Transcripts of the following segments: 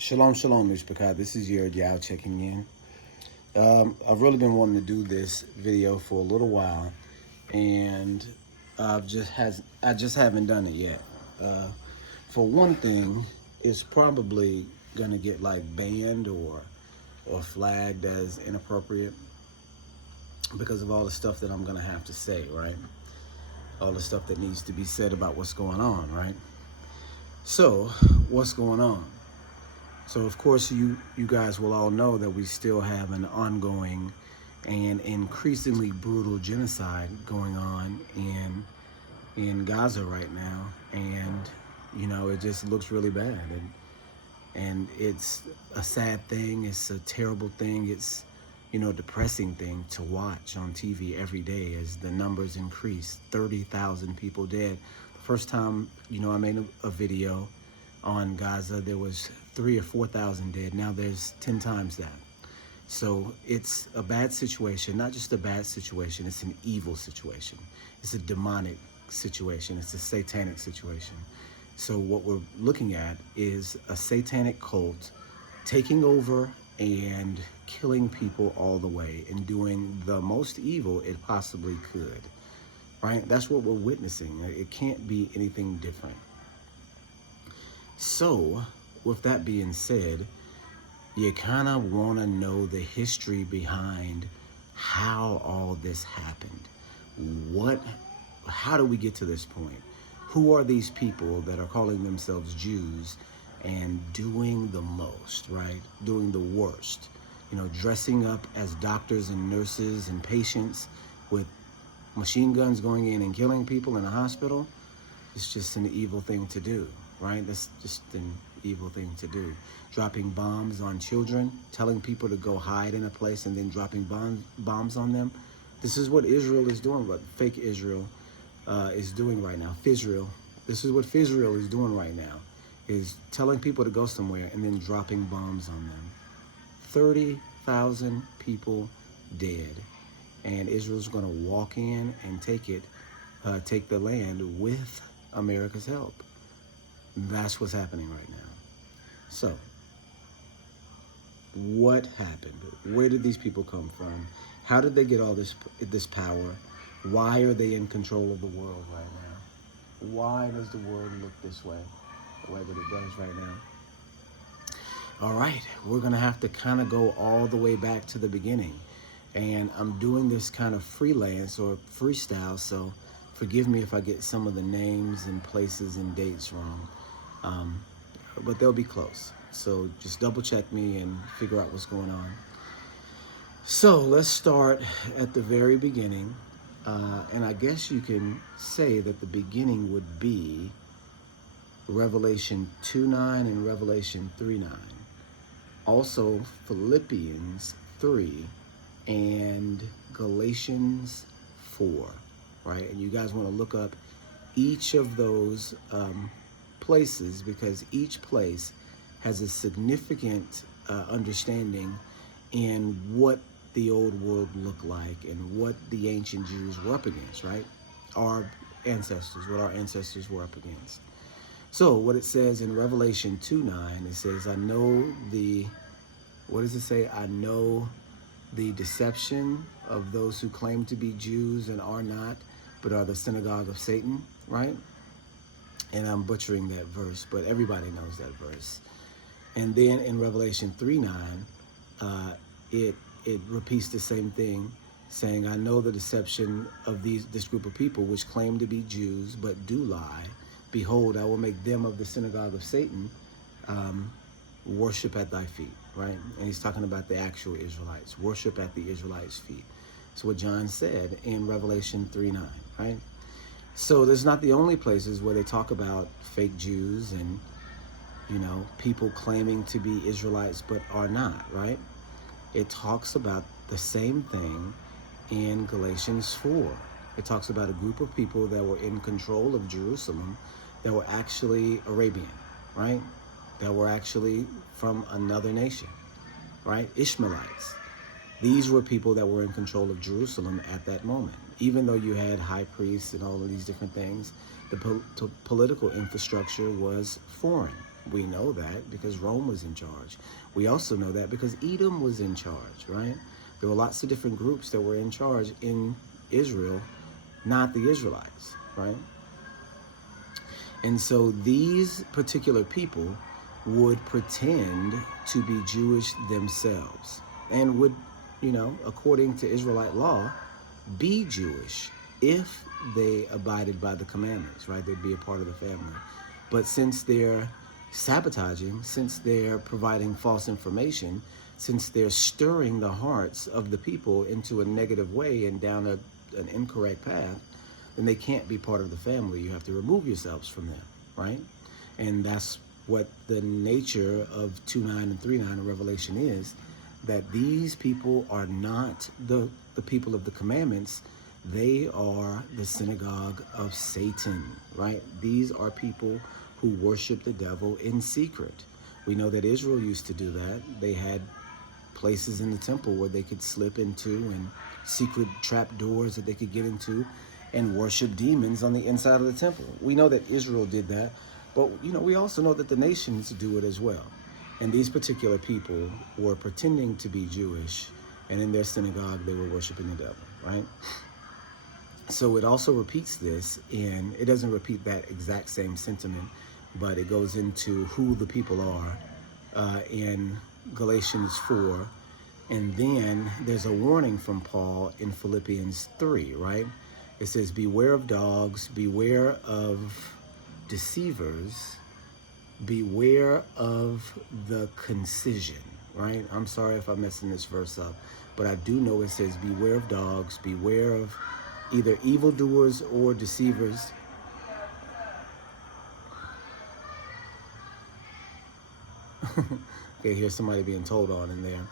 Shalom, shalom, Mishpachah. This is your Yao checking in. I've really been wanting to do this video for a little while, and I just haven't done it yet. For one thing, it's probably gonna get like banned or flagged as inappropriate because of all the stuff that I'm gonna have to say, right? All the stuff that needs to be said about what's going on, right? So, what's going on? So of course you guys will all know that we still have an ongoing and increasingly brutal genocide going on in Gaza right now, and it just looks really bad, and it's a sad thing, it's a terrible thing, it's a depressing thing to watch on TV every day as the numbers increase. 30,000 people dead. The first time I made a video on Gaza, there was 3,000 or 4,000 dead. Now there's 10 times that. So it's a bad situation, not just a bad situation, it's an evil situation. It's a demonic situation, it's a satanic situation. So what we're looking at is a satanic cult taking over and killing people all the way and doing the most evil it possibly could, right? That's what we're witnessing. It can't be anything different. So, with that being said, you kind of want to know the history behind how all this happened. How do we get to this point? Who are these people that are calling themselves Jews and doing the most, right? Doing the worst. Dressing up as doctors and nurses and patients with machine guns going in and killing people in a hospital. It's just an evil thing to do, right? That's just an evil thing to do. Dropping bombs on children, telling people to go hide in a place and then dropping bombs on them. This is what Israel is doing, what fake Israel is doing right now. Fizrael. This is what Fizrael is doing right now, is telling people to go somewhere and then dropping bombs on them. 30,000 people dead. And Israel's going to walk in and take the land with America's help. That's what's happening right now. So, what happened? Where did these people come from? How did they get all this power? Why are they in control of the world right now? Why does the world look this way, the way that it does right now? All right, we're going to have to kind of go all the way back to the beginning. And I'm doing this kind of freelance or freestyle, so forgive me if I get some of the names and places and dates wrong, but they'll be close. So just double check me and figure out what's going on. So let's start at the very beginning. And I guess you can say that the beginning would be Revelation 2:9 and Revelation 3:9. Also Philippians 3 and Galatians 4. Right, and you guys want to look up each of those places, because each place has a significant understanding in what the old world looked like and what the ancient Jews were up against, right? What our ancestors were up against. So what it says in Revelation 2:9, it says, what does it say? I know the deception of those who claim to be Jews and are not, but are the synagogue of Satan, right? And I'm butchering that verse, but everybody knows that verse. And then in Revelation 3:9, it repeats the same thing, saying, I know the deception of this group of people which claim to be Jews, but do lie. Behold, I will make them of the synagogue of Satan worship at thy feet, right? And he's talking about the actual Israelites, worship at the Israelites' feet. That's what John said in Revelation 3:9, right? So there's not the only places where they talk about fake Jews and, people claiming to be Israelites but are not, right? It talks about the same thing in Galatians 4. It talks about a group of people that were in control of Jerusalem that were actually Arabian, right? That were actually from another nation, right? Ishmaelites. These were people that were in control of Jerusalem at that moment. Even though you had high priests and all of these different things, the political infrastructure was foreign. We know that because Rome was in charge. We also know that because Edom was in charge, right? There were lots of different groups that were in charge in Israel, not the Israelites, right? And so these particular people would pretend to be Jewish themselves and would, according to Israelite law, be Jewish if they abided by the commandments, right? They'd be a part of the family. But since they're sabotaging, since they're providing false information, since they're stirring the hearts of the people into a negative way and down an incorrect path, then they can't be part of the family. You have to remove yourselves from them, right? And that's what the nature of 2:9 and 3:9 of Revelation is, that these people are not the people of the commandments. They are the synagogue of Satan, right? These are people who worship the devil in secret. We know that Israel used to do that. They had places in the temple where they could slip into, and secret trap doors that they could get into and worship demons on the inside of the temple. We know that Israel did that, but we also know that the nations do it as well. And these particular people were pretending to be Jewish, and in their synagogue they were worshiping the devil, right? So it also repeats this, and it doesn't repeat that exact same sentiment, but it goes into who the people are in Galatians 4. And then there's a warning from Paul in Philippians 3, right? It says, beware of dogs, beware of deceivers, beware of the concision, right? I'm sorry if I'm messing this verse up, but I do know it says, beware of dogs, beware of either evildoers or deceivers. Okay, here's somebody being told on in there.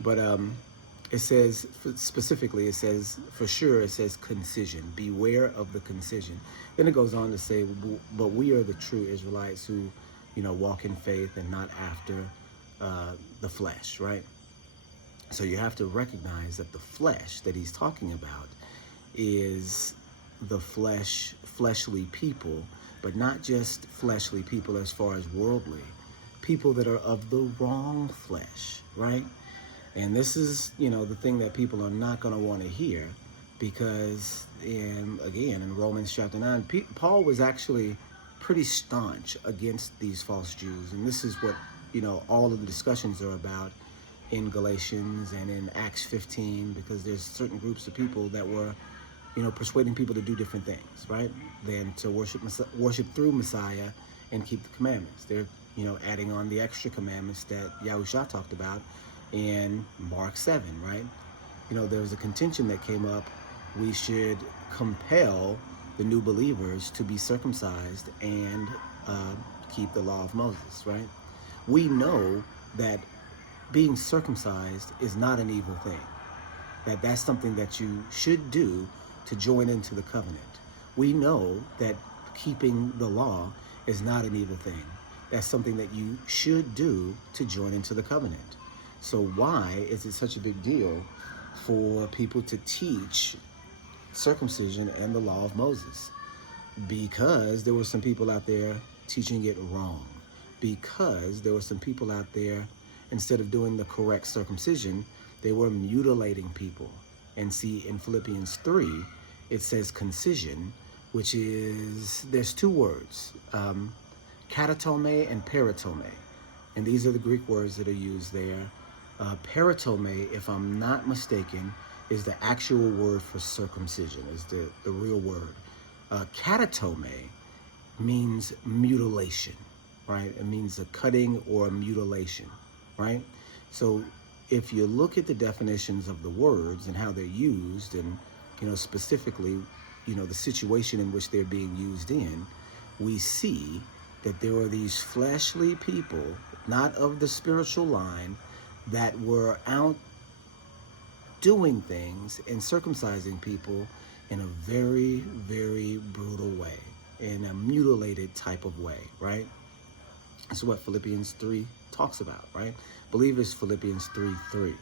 But it says, specifically, it says, for sure, it says concision. Beware of the concision. Then it goes on to say, but we are the true Israelites who, walk in faith and not after the flesh, right? So you have to recognize that the flesh that he's talking about is the fleshly people, but not just fleshly people as far as worldly. People that are of the wrong flesh, right? And this is, the thing that people are not going to want to hear, because in Romans chapter 9, Paul was actually pretty staunch against these false Jews. And this is what, all of the discussions are about in Galatians and in Acts 15, because there's certain groups of people that were, persuading people to do different things, right? Than to worship through Messiah and keep the commandments. They're, adding on the extra commandments that Yahushua talked about in Mark 7, right? There was a contention that came up. We should compel the new believers to be circumcised and keep the law of Moses, right? We know that being circumcised is not an evil thing, that's something that you should do to join into the covenant. We know that keeping the law is not an evil thing. That's something that you should do to join into the covenant. So why is it such a big deal for people to teach circumcision and the law of Moses? Because there were some people out there teaching it wrong. Because there were some people out there, instead of doing the correct circumcision, they were mutilating people. And see, in Philippians 3, it says concision, which is, there's two words, katatome and peritome. And these are the Greek words that are used there. Peritome, if I'm not mistaken, is the actual word for circumcision, is the real word. Katatome means mutilation, right? It means a cutting or a mutilation, right? So if you look at the definitions of the words and how they're used, and specifically, the situation in which they're being used in, we see that there are these fleshly people, not of the spiritual line, that were out doing things and circumcising people in a very, very brutal way, in a mutilated type of way, right? That's what Philippians 3 talks about, right? I believe it's Philippians 3:3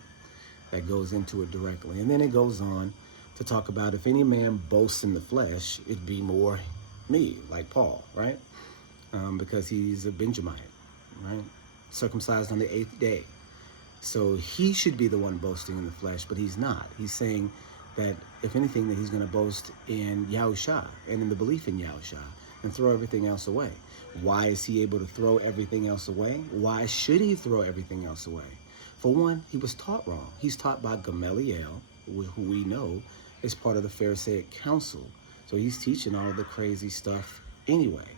that goes into it directly. And then it goes on to talk about, if any man boasts in the flesh, it'd be more me, like Paul, right? Because he's a Benjamite. right? Circumcised on the 8th day. So he should be the one boasting in the flesh, but he's not. He's saying that if anything, that he's going to boast in Yahusha and in the belief in Yahusha and throw everything else away. Why is he able to throw everything else away? Why should he throw everything else away? For one, he was taught wrong. He's taught by Gamaliel, who we know is part of the Pharisaic council. So he's teaching all of the crazy stuff anyway.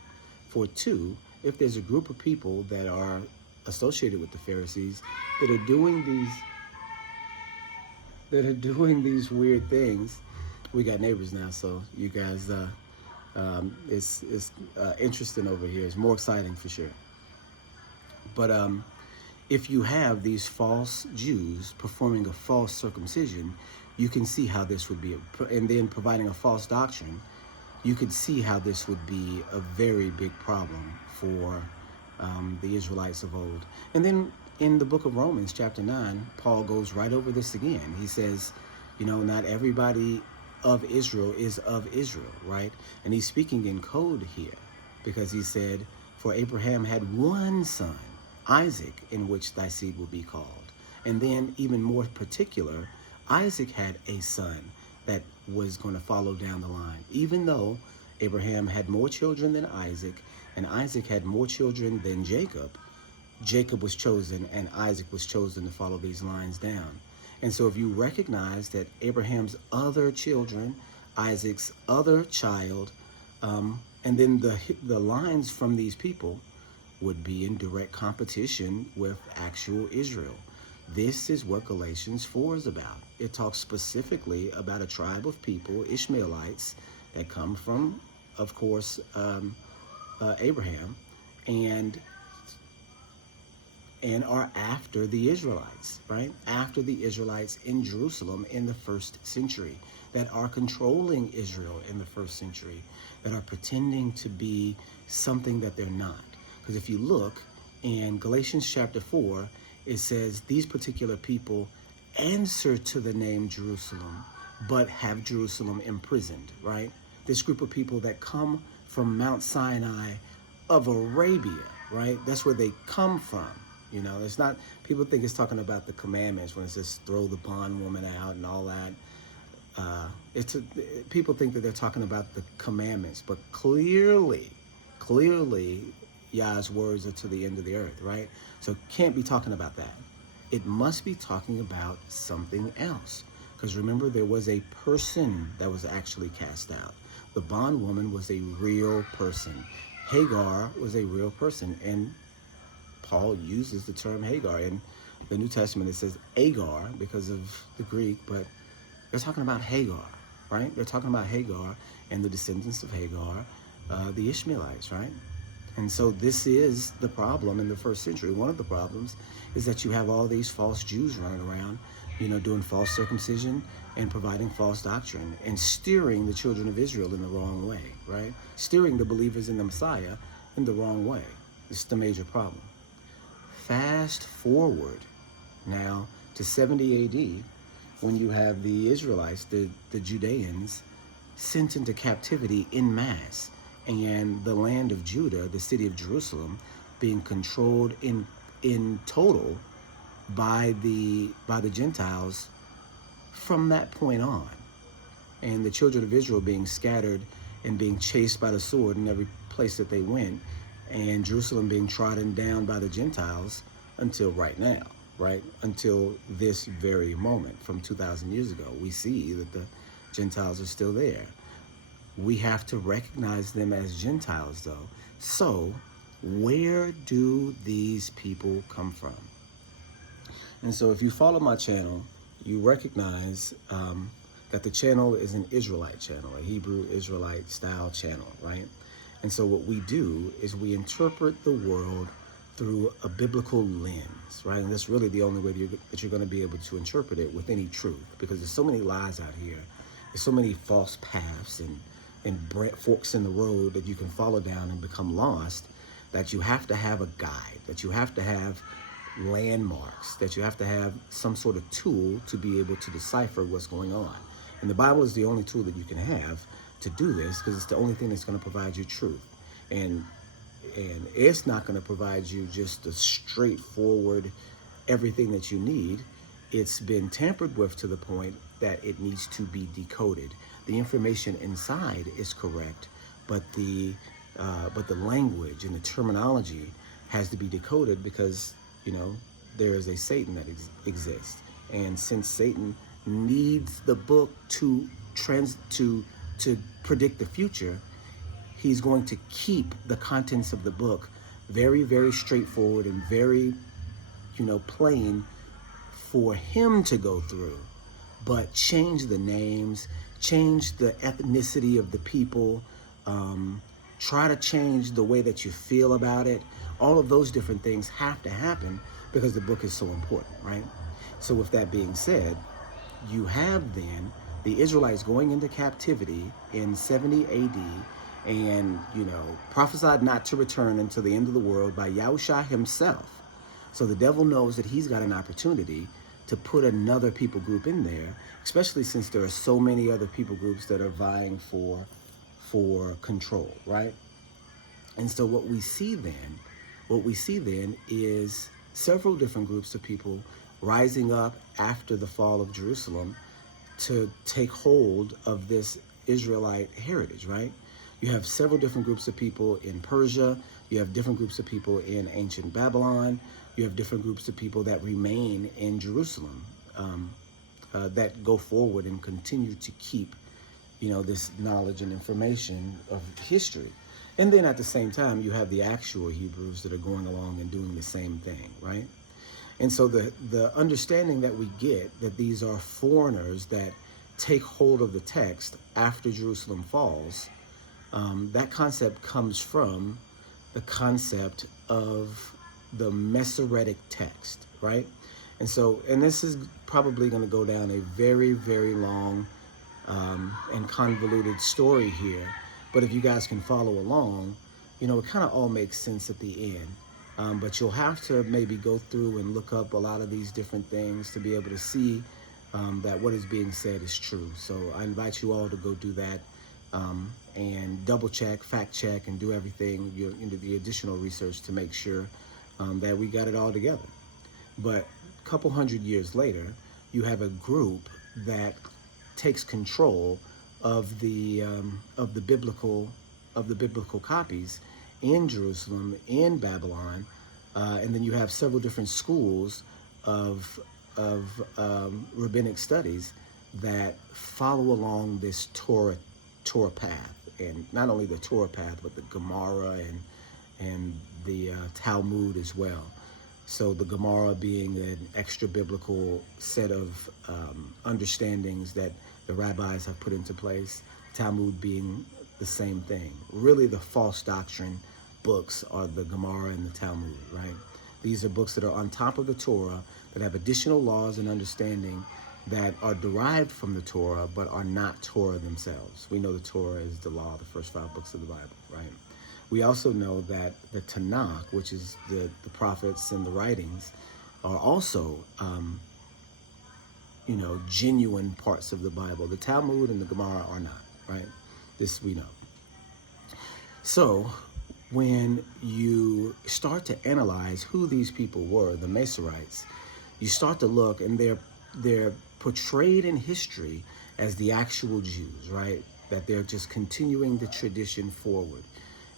For two, if there's a group of people that are associated with the Pharisees that are doing these weird things, we got neighbors now, so you guys, it's interesting over here. It's more exciting for sure. But if you have these false Jews performing a false circumcision, you can see how this would be, and then providing a false doctrine, you could see how this would be a very big problem for the Israelites of old. And then in the book of Romans, chapter 9, Paul goes right over this again. He says, you know, not everybody of Israel is of Israel, right? And he's speaking in code here because he said, for Abraham had one son, Isaac, in which thy seed will be called. And then even more particular, Isaac had a son that was going to follow down the line. Even though Abraham had more children than Isaac, and Isaac had more children than Jacob, Jacob was chosen and Isaac was chosen to follow these lines down. And so if you recognize that Abraham's other children, Isaac's other child, and then the lines from these people would be in direct competition with actual Israel. This is what Galatians 4 is about. It talks specifically about a tribe of people, Ishmaelites, that come from, of course, Abraham, and are after the Israelites, right? After the Israelites in Jerusalem in the 1st century, that are controlling Israel in the 1st century, that are pretending to be something that they're not. Because if you look in Galatians chapter 4, it says these particular people answer to the name Jerusalem, but have Jerusalem imprisoned, right? This group of people that come from Mount Sinai of Arabia, right? That's where they come from. You know, it's not, people think it's talking about the commandments when it says throw the bondwoman out and all that. People think that they're talking about the commandments, but clearly, Yah's words are to the end of the earth, right? So it can't be talking about that. It must be talking about something else. Because remember, there was a person that was actually cast out. The bondwoman was a real person. Hagar was a real person. And Paul uses the term Hagar. In the New Testament, it says Agar because of the Greek, but they're talking about Hagar, right? They're talking about Hagar and the descendants of Hagar, the Ishmaelites, right? And so this is the problem in the 1st century. One of the problems is that you have all these false Jews running around, you know, doing false circumcision and providing false doctrine and steering the children of Israel in the wrong way, right? Steering the believers in the Messiah in the wrong way. It's the major problem. Fast forward now to 70 AD when you have the Israelites, the Judeans, sent into captivity en masse, and the land of Judah, the city of Jerusalem, being controlled in total by the Gentiles from that point on, and the children of Israel being scattered and being chased by the sword in every place that they went, and Jerusalem being trodden down by the Gentiles until right now, right? Until this very moment from 2,000 years ago. We see that the Gentiles are still there. We have to recognize them as Gentiles, though. So, where do these people come from? And so if you follow my channel, you recognize that the channel is an Israelite channel, a Hebrew Israelite style channel, right? And so what we do is we interpret the world through a biblical lens, right? And that's really the only way that you're going to be able to interpret it with any truth, because there's so many lies out here. There's so many false paths and forks in the road that you can follow down and become lost, that you have to have a guide, that you have to have landmarks, that you have to have some sort of tool to be able to decipher what's going on. And the Bible is the only tool that you can have to do this, because it's the only thing that's going to provide you truth. And And it's not going to provide you just a straightforward everything that you need. It's been tampered with to the point that it needs to be decoded. The information inside is correct, but the language and the terminology has to be decoded because, you know, there is a Satan that exists. And since Satan needs the book to predict the future, he's going to keep the contents of the book very, very straightforward and very, you know, plain for him to go through, but change the names, change the ethnicity of the people, try to change the way that you feel about it. All of those different things have to happen because the book is so important, right? So with that being said, you have then the Israelites going into captivity in 70 AD, and, you know, prophesied not to return until the end of the world by Yahushua himself. So the devil knows that he's got an opportunity to put another people group in there, especially since there are so many other people groups that are vying for control, right? And so what we see then is several different groups of people rising up after the fall of Jerusalem to take hold of this Israelite heritage, right? You have several different groups of people in Persia. You have different groups of people in ancient Babylon. You have different groups of people that remain in Jerusalem, that go forward and continue to keep, you know, this knowledge and information of history. And then at the same time, you have the actual Hebrews that are going along and doing the same thing, right? And so the understanding that we get that these are foreigners that take hold of the text after Jerusalem falls, that concept comes from the concept of the Masoretic text, right? And so, and this is probably going to go down a very, very long and convoluted story here. But if you guys can follow along, you know, it kind of all makes sense at the end. But you'll have to maybe go through and look up a lot of these different things to be able to see that what is being said is true. So I invite you all to go do that and double check, fact check, and do everything, the additional research to make sure that we got it all together. But a couple hundred years later, you have a group that takes control of the biblical copies in Jerusalem, in Babylon, and then you have several different schools of rabbinic studies that follow along this Torah path, and not only the Torah path, but the Gemara and the Talmud as well. So the Gemara being an extra biblical set of understandings that the rabbis have put into place, Talmud being the same thing. Really, the false doctrine books are the Gemara and the Talmud, right? These are books that are on top of the Torah that have additional laws and understanding that are derived from the Torah but are not Torah themselves. We know the Torah is the law, the first 5 books of the Bible, right? We also know that the Tanakh, which is the prophets and the writings, are also genuine parts of the Bible. The Talmud and the Gemara are not, right? This we know. So when you start to analyze who these people were, the Masoretes, you start to look, and they're portrayed in history as the actual Jews, right? That they're just continuing the tradition forward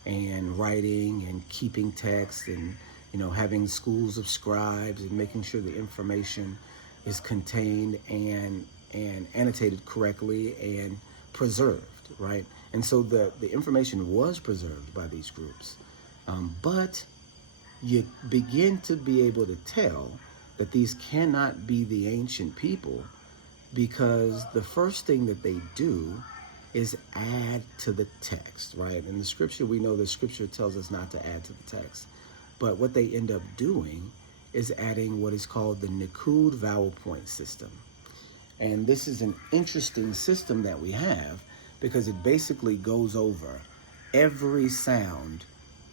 and writing and keeping text and, having schools of scribes and making sure the information is contained and annotated correctly and preserved, right? And so the information was preserved by these groups. But you begin to be able to tell that these cannot be the ancient people, because the first thing that they do is add to the text, right? In the scripture, we know the scripture tells us not to add to the text. But what they end up doing is adding what is called the Nikud vowel point system. And this is an interesting system that we have because it basically goes over every sound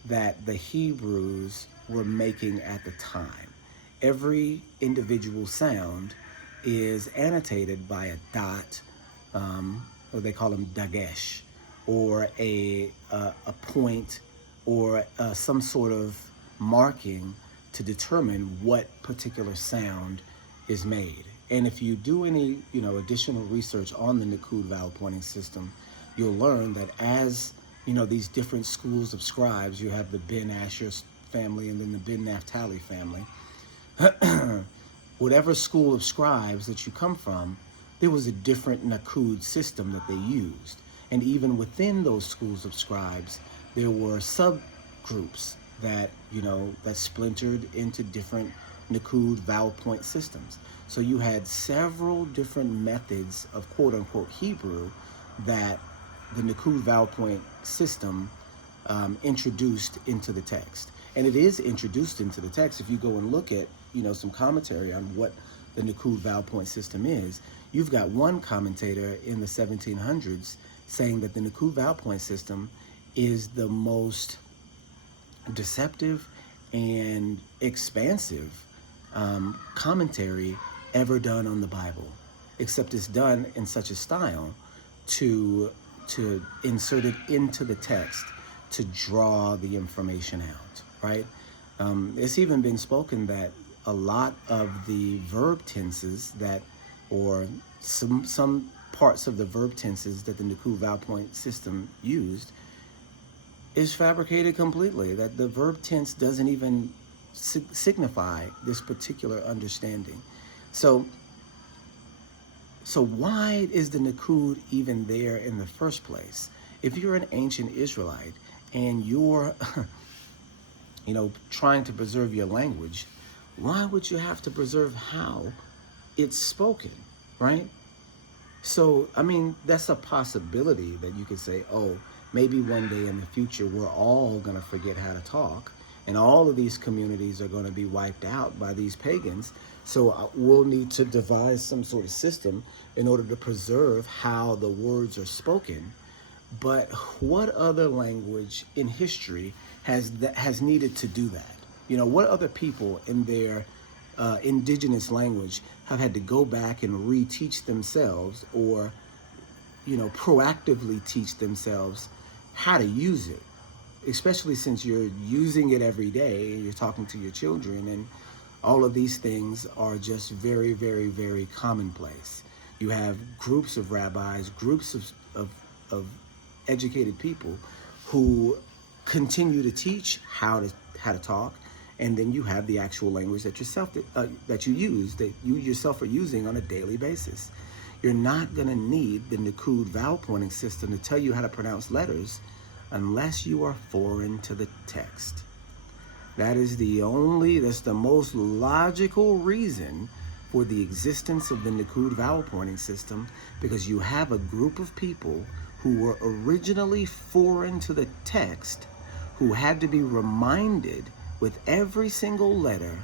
that the Hebrews were making at the time. Every individual sound is annotated by a dot, or they call them dagesh, or a point, or some sort of marking to determine what particular sound is made. And if you do any, additional research on the Nakud vowel pointing system, you'll learn that as, these different schools of scribes, you have the Ben Asher family and then the Ben Naphtali family. Whatever school of scribes that you come from, there was a different Nakud system that they used. And even within those schools of scribes, there were subgroups that, that splintered into different Nakud vowel point systems. So you had several different methods of quote unquote Hebrew that the Nakud vowel point system introduced into the text. And it is introduced into the text. If you go and look at, some commentary on what the Nakud vowel point system is, you've got one commentator in the 1700s saying that the Nakud vowel point system is the most deceptive and expansive commentary ever done on the Bible, except it's done in such a style to insert it into the text to draw the information out, right? It's even been spoken that a lot of the verb tenses or some parts of the verb tenses that the Nakud vowel point system used is fabricated completely, that the verb tense doesn't even signify this particular understanding. So why is the Nakud even there in the first place? If you're an ancient Israelite and you're, trying to preserve your language, why would you have to preserve how it's spoken, right? So, that's a possibility that you could say, oh, maybe one day in the future, we're all going to forget how to talk, and all of these communities are going to be wiped out by these pagans. So we'll need to devise some sort of system in order to preserve how the words are spoken. But what other language in history has needed to do that? What other people in their indigenous language have had to go back and reteach themselves, or proactively teach themselves how to use it, especially since you're using it every day, you're talking to your children, and all of these things are just very, very, very commonplace. You have groups of rabbis, groups of educated people who continue to teach how to talk, and then you have the actual language that you use, that you yourself are using on a daily basis. You're not going to need the Nakud vowel pointing system to tell you how to pronounce letters unless you are foreign to the text. That's the most logical reason for the existence of the Nakud vowel pointing system, because you have a group of people who were originally foreign to the text, who had to be reminded with every single letter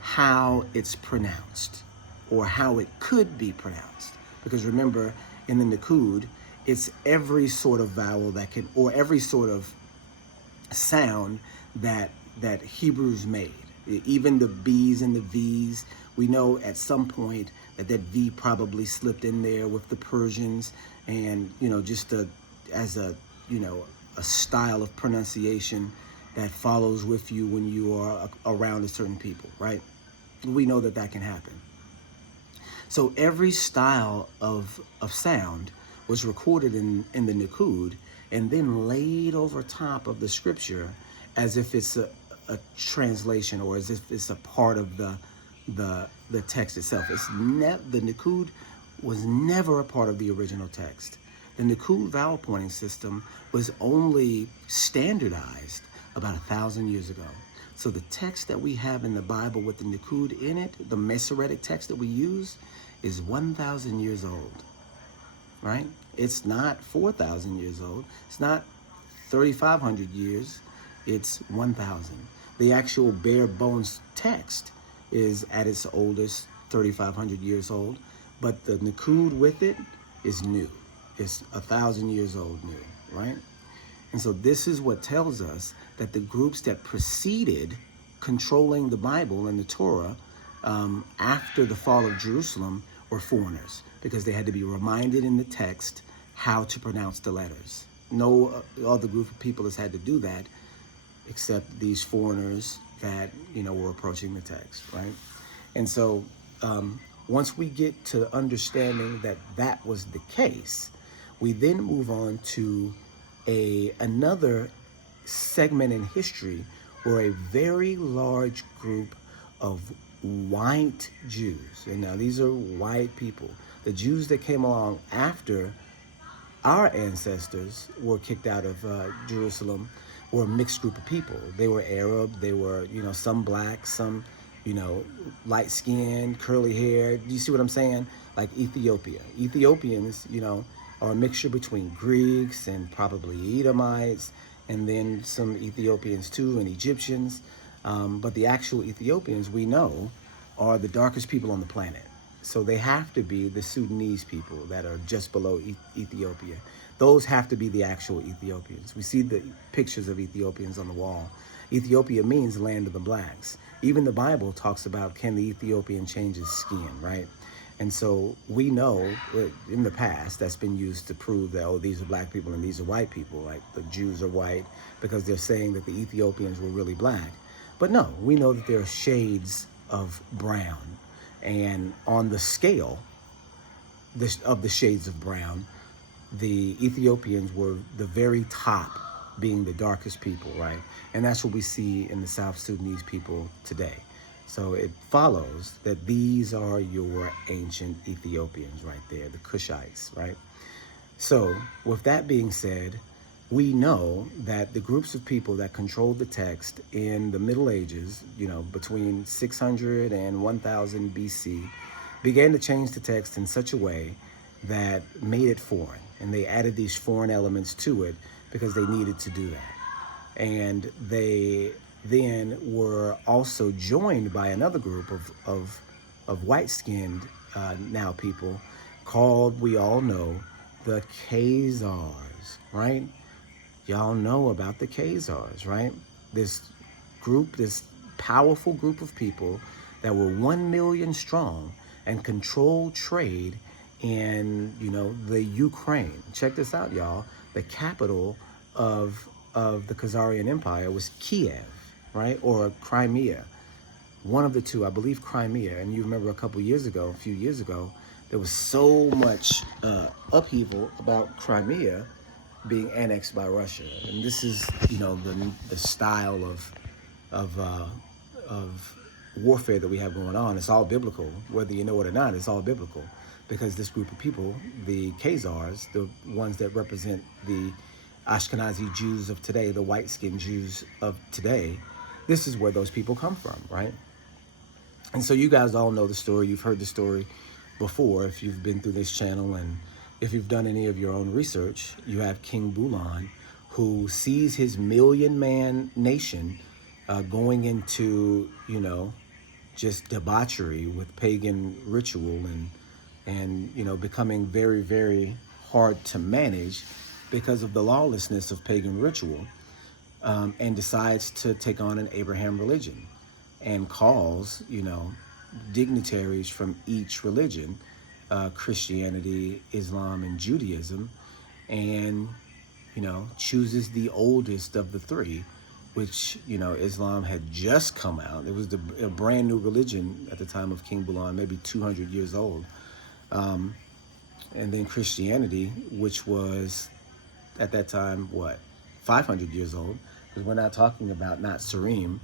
how it's pronounced, or how it could be pronounced. Because remember, in the Nakud, it's every sort of vowel that can, or every sort of sound that Hebrews made. Even the B's and the V's, we know at some point that V probably slipped in there with the Persians, and just as a style of pronunciation that follows with you when you are around a certain people, right? We know that can happen. So every style of sound was recorded in the Nakud and then laid over top of the scripture as if it's a translation, or as if it's a part of the text itself. The Nakud was never a part of the original text. The Nakud vowel pointing system was only standardized about 1,000 years ago. So the text that we have in the Bible with the Nakud in it, the Masoretic text that we use, is 1,000 years old, right? It's not 4,000 years old. It's not 3,500 years. It's 1,000. The actual bare bones text is at its oldest 3,500 years old, but the Nakud with it is new. It's 1,000 years old new, right? And so this is what tells us that the groups that preceded controlling the Bible and the Torah after the fall of Jerusalem were foreigners, because they had to be reminded in the text how to pronounce the letters. No other group of people has had to do that except these foreigners that, were approaching the text, right? And so once we get to understanding that that was the case, we then move on to another segment in history where a very large group of white Jews, and now these are white people, the Jews that came along after our ancestors were kicked out of Jerusalem, were a mixed group of people. They were Arab, they were, some black, some, light skinned, curly hair. Do you see what I'm saying? Like Ethiopia. Ethiopians, are a mixture between Greeks and probably Edomites, and then some Ethiopians too, and Egyptians. But the actual Ethiopians we know are the darkest people on the planet. So they have to be the Sudanese people that are just below Ethiopia. Those have to be the actual Ethiopians. We see the pictures of Ethiopians on the wall. Ethiopia means land of the blacks. Even the Bible talks about, can the Ethiopian change his skin, right? And so we know in the past that's been used to prove that, oh, these are black people and these are white people, like the Jews are white because they're saying that the Ethiopians were really black. But no, we know that there are shades of brown. And on the scale of the shades of brown, the Ethiopians were the very top, being the darkest people, right? And that's what we see in the South Sudanese people today. So it follows that these are your ancient Ethiopians right there, the Cushites, right? So with that being said, we know that the groups of people that controlled the text in the Middle Ages, between 600 and 1000 BC, began to change the text in such a way that made it foreign. And they added these foreign elements to it because they needed to do that. And they then were also joined by another group of white-skinned now people called, we all know, the Khazars, right? Y'all know about the Khazars, right? This group, this powerful group of people that were 1 million strong and controlled trade in, the Ukraine. Check this out, y'all. The capital of the Khazarian Empire was Kiev, right? Or Crimea. One of the two, I believe Crimea. And you remember a few years ago, there was so much upheaval about Crimea being annexed by Russia. And this is, the style of warfare that we have going on. It's all biblical, whether you know it or not. It's all biblical, because this group of people, the Khazars, the ones that represent the Ashkenazi Jews of today, the white-skinned Jews of today, this is where those people come from, right? And so you guys all know the story. You've heard the story before if you've been through this channel, and if you've done any of your own research. You have King Bulan, who sees his 1 million-man nation going into, just debauchery with pagan ritual and becoming very, very hard to manage because of the lawlessness of pagan ritual, and decides to take on an Abraham religion and calls, dignitaries from each religion, Christianity, Islam, and Judaism, and, chooses the oldest of the three, which, Islam had just come out. It was a brand new religion at the time of King Bulan, maybe 200 years old. And then Christianity, which was at that time, 500 years old, because we're not talking about Nazarene,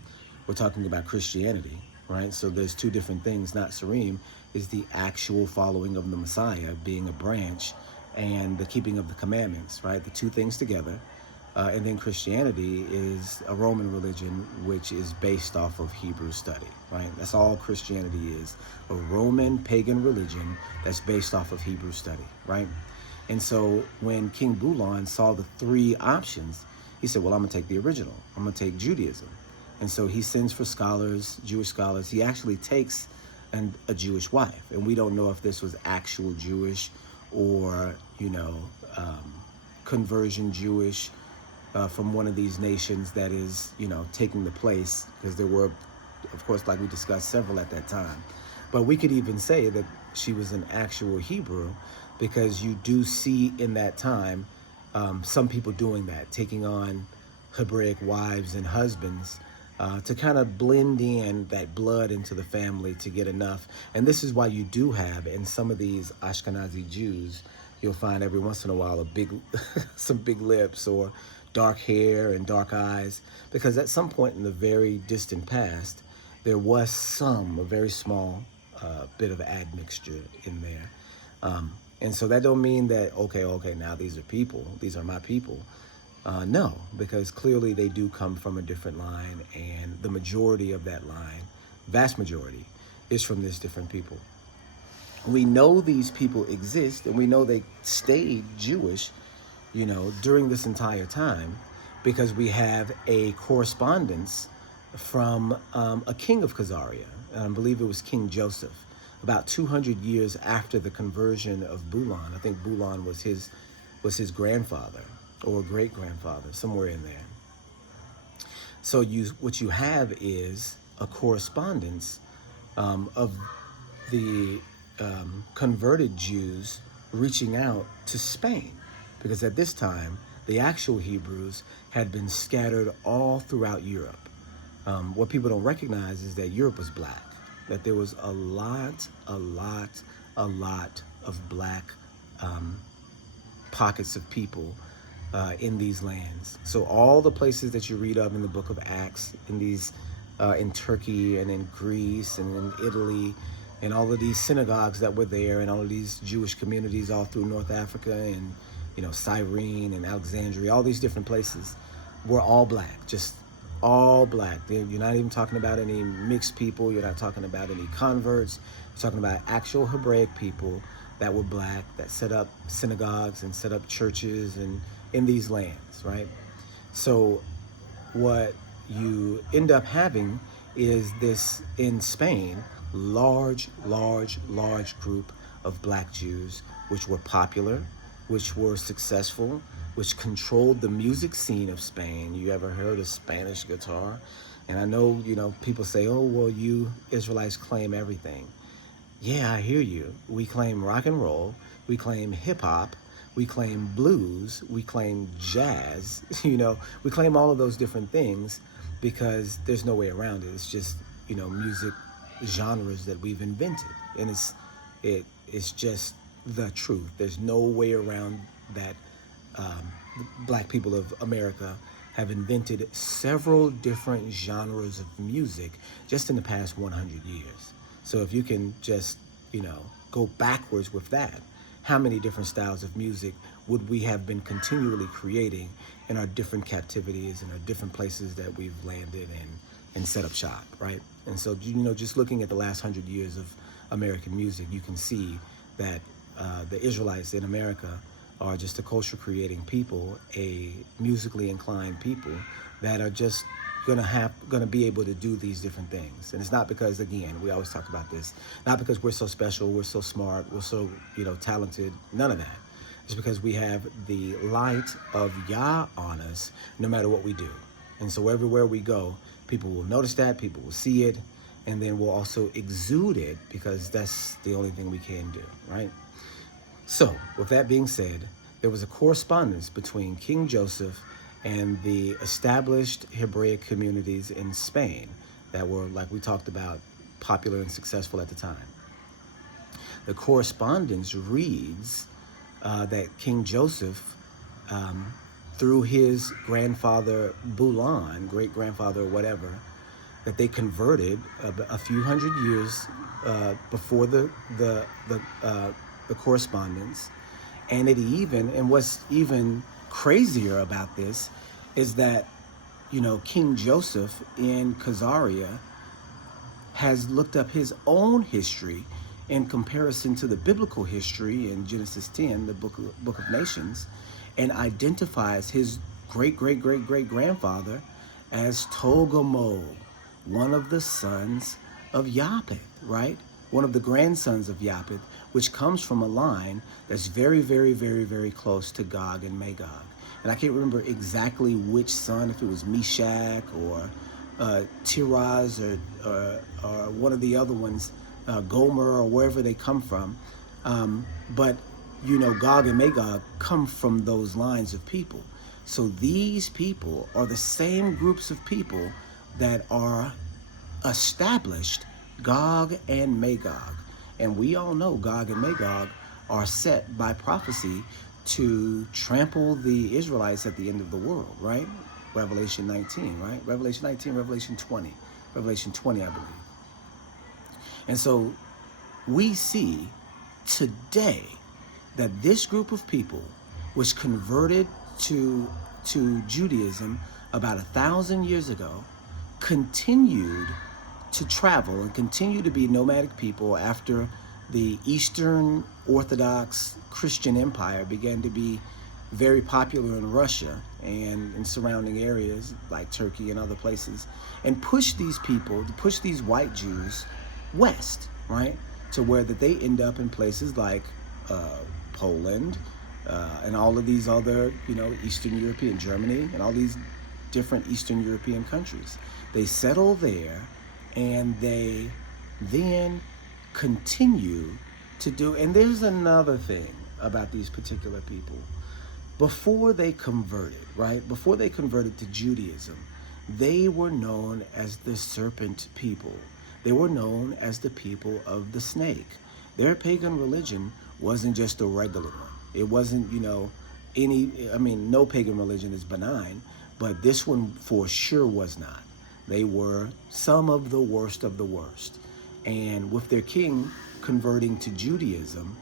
we're talking about Christianity, right? So there's two different things. Nazarene is the actual following of the Messiah, being a branch, and the keeping of the commandments, right? The two things together. And then Christianity is a Roman religion, which is based off of Hebrew study, right? That's all Christianity is, a Roman pagan religion that's based off of Hebrew study, right? And so when King Bulan saw the three options, he said, well, I'm gonna take the original. I'm gonna take Judaism. And so he sends for scholars, Jewish scholars. He actually takes a Jewish wife. And we don't know if this was actual Jewish or, conversion Jewish from one of these nations that is, taking the place, because there were, of course, like we discussed, several at that time. But we could even say that she was an actual Hebrew, because you do see in that time some people doing that, taking on Hebraic wives and husbands to kind of blend in that blood into the family to get enough. And this is why you do have in some of these Ashkenazi Jews, you'll find every once in a while a big, some big lips or dark hair and dark eyes, because at some point in the very distant past, there was a very small bit of admixture in there. And so that don't mean that, okay, now these are people, these are my people. No, because clearly they do come from a different line, and the majority of that line, vast majority, is from this different people. We know these people exist, and we know they stayed Jewish, during this entire time, because we have a correspondence from a king of Khazaria. I believe it was King Joseph, about 200 years after the conversion of Bulan. I think Bulan was his grandfather or great-grandfather, somewhere in there. So what you have is a correspondence of the converted Jews reaching out to Spain, because at this time, the actual Hebrews had been scattered all throughout Europe. What people don't recognize is that Europe was black, that there was a lot of black pockets of people in these lands. So all the places that you read of in the book of Acts, in Turkey and in Greece and in Italy, and all of these synagogues that were there, and all of these Jewish communities all through North Africa and Cyrene and Alexandria, all these different places were all black, just all black. You're not even talking about any mixed people. You're not talking about any converts. You're talking about actual Hebraic people that were black, that set up synagogues and set up churches and in these lands, right? So what you end up having is this, in Spain, large group of black Jews, which were popular, which were successful, which controlled the music scene of Spain. You ever heard of Spanish guitar? And I know, people say, oh, well, you Israelites claim everything. Yeah, I hear you. We claim rock and roll, we claim hip hop, we claim blues, we claim jazz, we claim all of those different things because there's no way around it. It's just, music genres that we've invented. And it's just the truth. There's no way around that. Black people of America have invented several different genres of music just in the past 100 years. So if you can just, go backwards with that, how many different styles of music would we have been continually creating in our different captivities and our different places that we've landed and set up shop, right? And so, just looking at the last 100 years of American music, you can see that the Israelites in America are just a culture creating people, a musically inclined people that are just gonna be able to do these different things. And it's not because, again, we always talk about this, not because we're so special, we're so smart, we're so talented, none of that. It's because we have the light of Yah on us no matter what we do. And so everywhere we go, people will notice that, people will see it, and then we'll also exude it, because that's the only thing we can do, right? So, with that being said, there was a correspondence between King Joseph and the established Hebraic communities in Spain that were, like we talked about, popular and successful at the time. The correspondence reads that King Joseph, through his grandfather Bulan, great-grandfather or whatever, that they converted a few hundred years before the correspondence. And what's even crazier about this is that, King Joseph in Khazaria has looked up his own history in comparison to the biblical history in Genesis 10, the book of Nations, and identifies his great-great-great-great-grandfather as Togarmah, one of the sons of Japheth, right? One of the grandsons of Japheth, which comes from a line that's very, very, very, very close to Gog and Magog. And I can't remember exactly which son, if it was Meshach or Tiraz or one of the other ones, Gomer or wherever they come from. But, Gog and Magog come from those lines of people. So these people are the same groups of people that are established Gog and Magog. And we all know Gog and Magog are set by prophecy to trample the Israelites at the end of the world, right? Revelation 19, right? Revelation 19, Revelation 20. Revelation 20, I believe. And so we see today that this group of people was converted to Judaism about 1,000 years ago, continued to travel and continue to be nomadic people after the Eastern Orthodox Christian Empire began to be very popular in Russia and in surrounding areas like Turkey and other places, and push these people, to push these white Jews west, right? To where that they end up in places like Poland and all of these other, Eastern European, Germany, and all these different Eastern European countries. They settle there, and they then continue to do, and there's another thing about these particular people. Before they converted, right? Before they converted to Judaism, they were known as the serpent people. They were known as the people of the snake. Their pagan religion wasn't just a regular one. It wasn't, no pagan religion is benign, but this one for sure was not. They were some of the worst of the worst. And with their king converting to Judaism,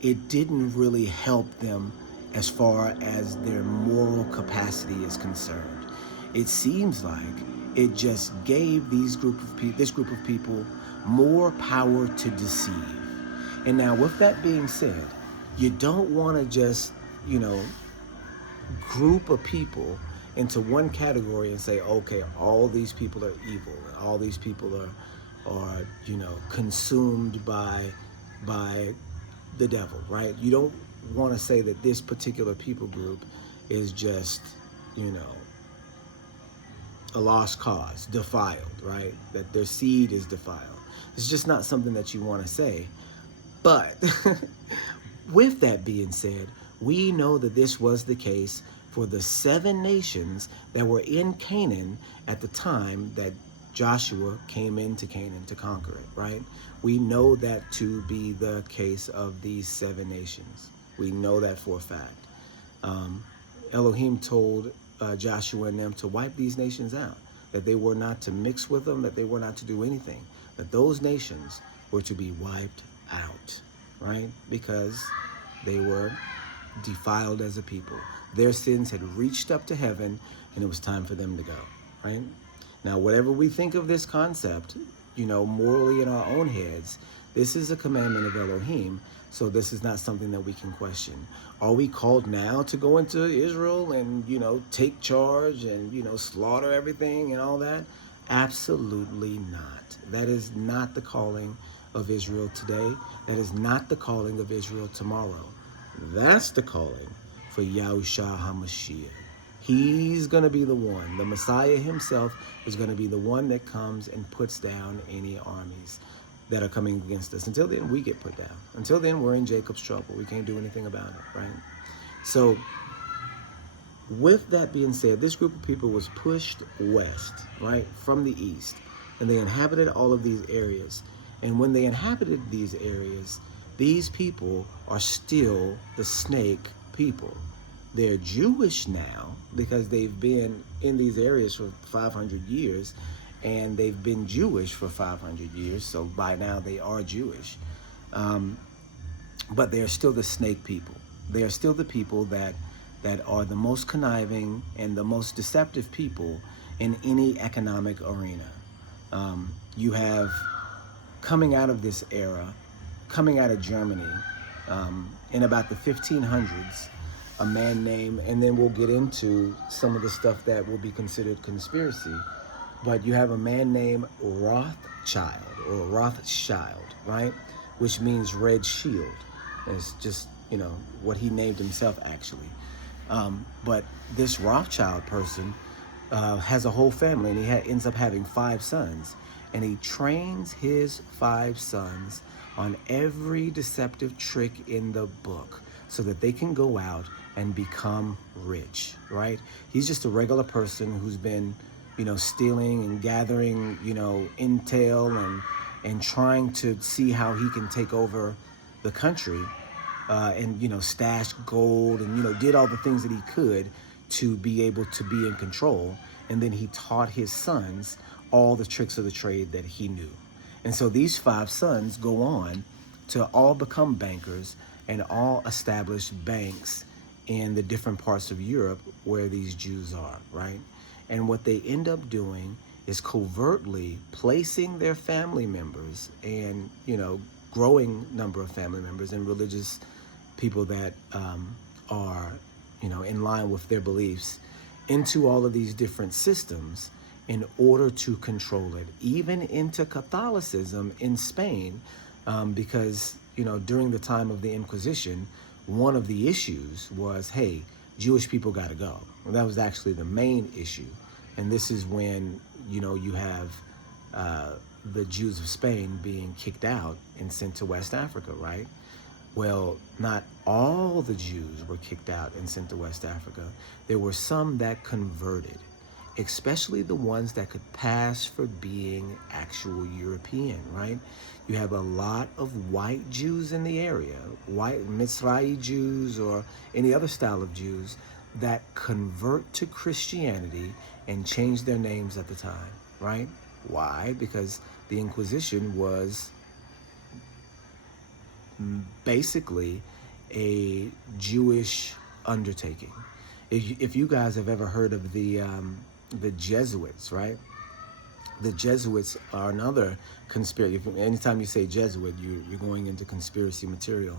it didn't really help them as far as their moral capacity is concerned. It seems like it just gave this group of people more power to deceive. And now with that being said, you don't want to just, group of people into one category and say, okay, all these people are evil, and all these people are consumed by the devil, right? You don't want to say that this particular people group is just, a lost cause, defiled, right? That their seed is defiled. It's just not something that you want to say. But with that being said, we know that this was the case for the 7 nations that were in Canaan at the time that Joshua came into Canaan to conquer it, right? We know that to be the case of these 7 nations. We know that for a fact. Elohim told Joshua and them to wipe these nations out, that they were not to mix with them, that they were not to do anything, that those nations were to be wiped out, right? Because they were defiled as a people. Their sins had reached up to heaven, and it was time for them to go, right? Now, whatever we think of this concept, morally in our own heads, this is a commandment of Elohim, so this is not something that we can question. Are we called now to go into Israel and, take charge and, slaughter everything and all that? Absolutely not. That is not the calling of Israel today. That is not the calling of Israel tomorrow. That's the calling for Yahushua HaMashiach. He's going to be the one. The Messiah himself is going to be the one that comes and puts down any armies that are coming against us. Until then, we get put down. Until then, we're in Jacob's trouble. We can't do anything about it, right? So, with that being said, this group of people was pushed west, right, from the east, and they inhabited all of these areas. And when they inhabited these areas, these people are still the snake people. They're Jewish now because they've been in these areas for 500 years, and they've been Jewish for 500 years, so by now they are Jewish. But they're still the snake people. They are still the people that are the most conniving and the most deceptive people in any economic arena. You have, coming out of this era, coming out of Germany, in about the 1500s, a man named, and then we'll get into some of the stuff that will be considered conspiracy, but you have a man named Rothschild, right? Which means red shield. It's just, what he named himself actually. But this Rothschild person has a whole family, and he ends up having 5 sons. And he trains his 5 sons on every deceptive trick in the book. so that they can go out and become rich, right? He's just a regular person who's been, stealing and gathering, intel and trying to see how he can take over the country, and stash gold and did all the things that he could to be able to be in control. And then he taught his sons all the tricks of the trade that he knew. And so these 5 sons go on to all become bankers and all establish banks in the different parts of Europe where these Jews are, right? And what they end up doing is covertly placing their family members and, growing number of family members and religious people that are, in line with their beliefs into all of these different systems in order to control it, even into Catholicism in Spain, because, during the time of the Inquisition, one of the issues was, hey, Jewish people got to go. Well, that was actually the main issue. And this is when, you have the Jews of Spain being kicked out and sent to West Africa, right? Well, not all the Jews were kicked out and sent to West Africa. There were some that converted, especially the ones that could pass for being actual European, right? You have a lot of white Jews in the area, white Mizrahi Jews or any other style of Jews that convert to Christianity and change their names at the time, right? Why? Because the Inquisition was basically a Jewish undertaking. If you guys have ever heard of the Jesuits, right? The Jesuits are another conspiracy. Anytime you say Jesuit, you're going into conspiracy material.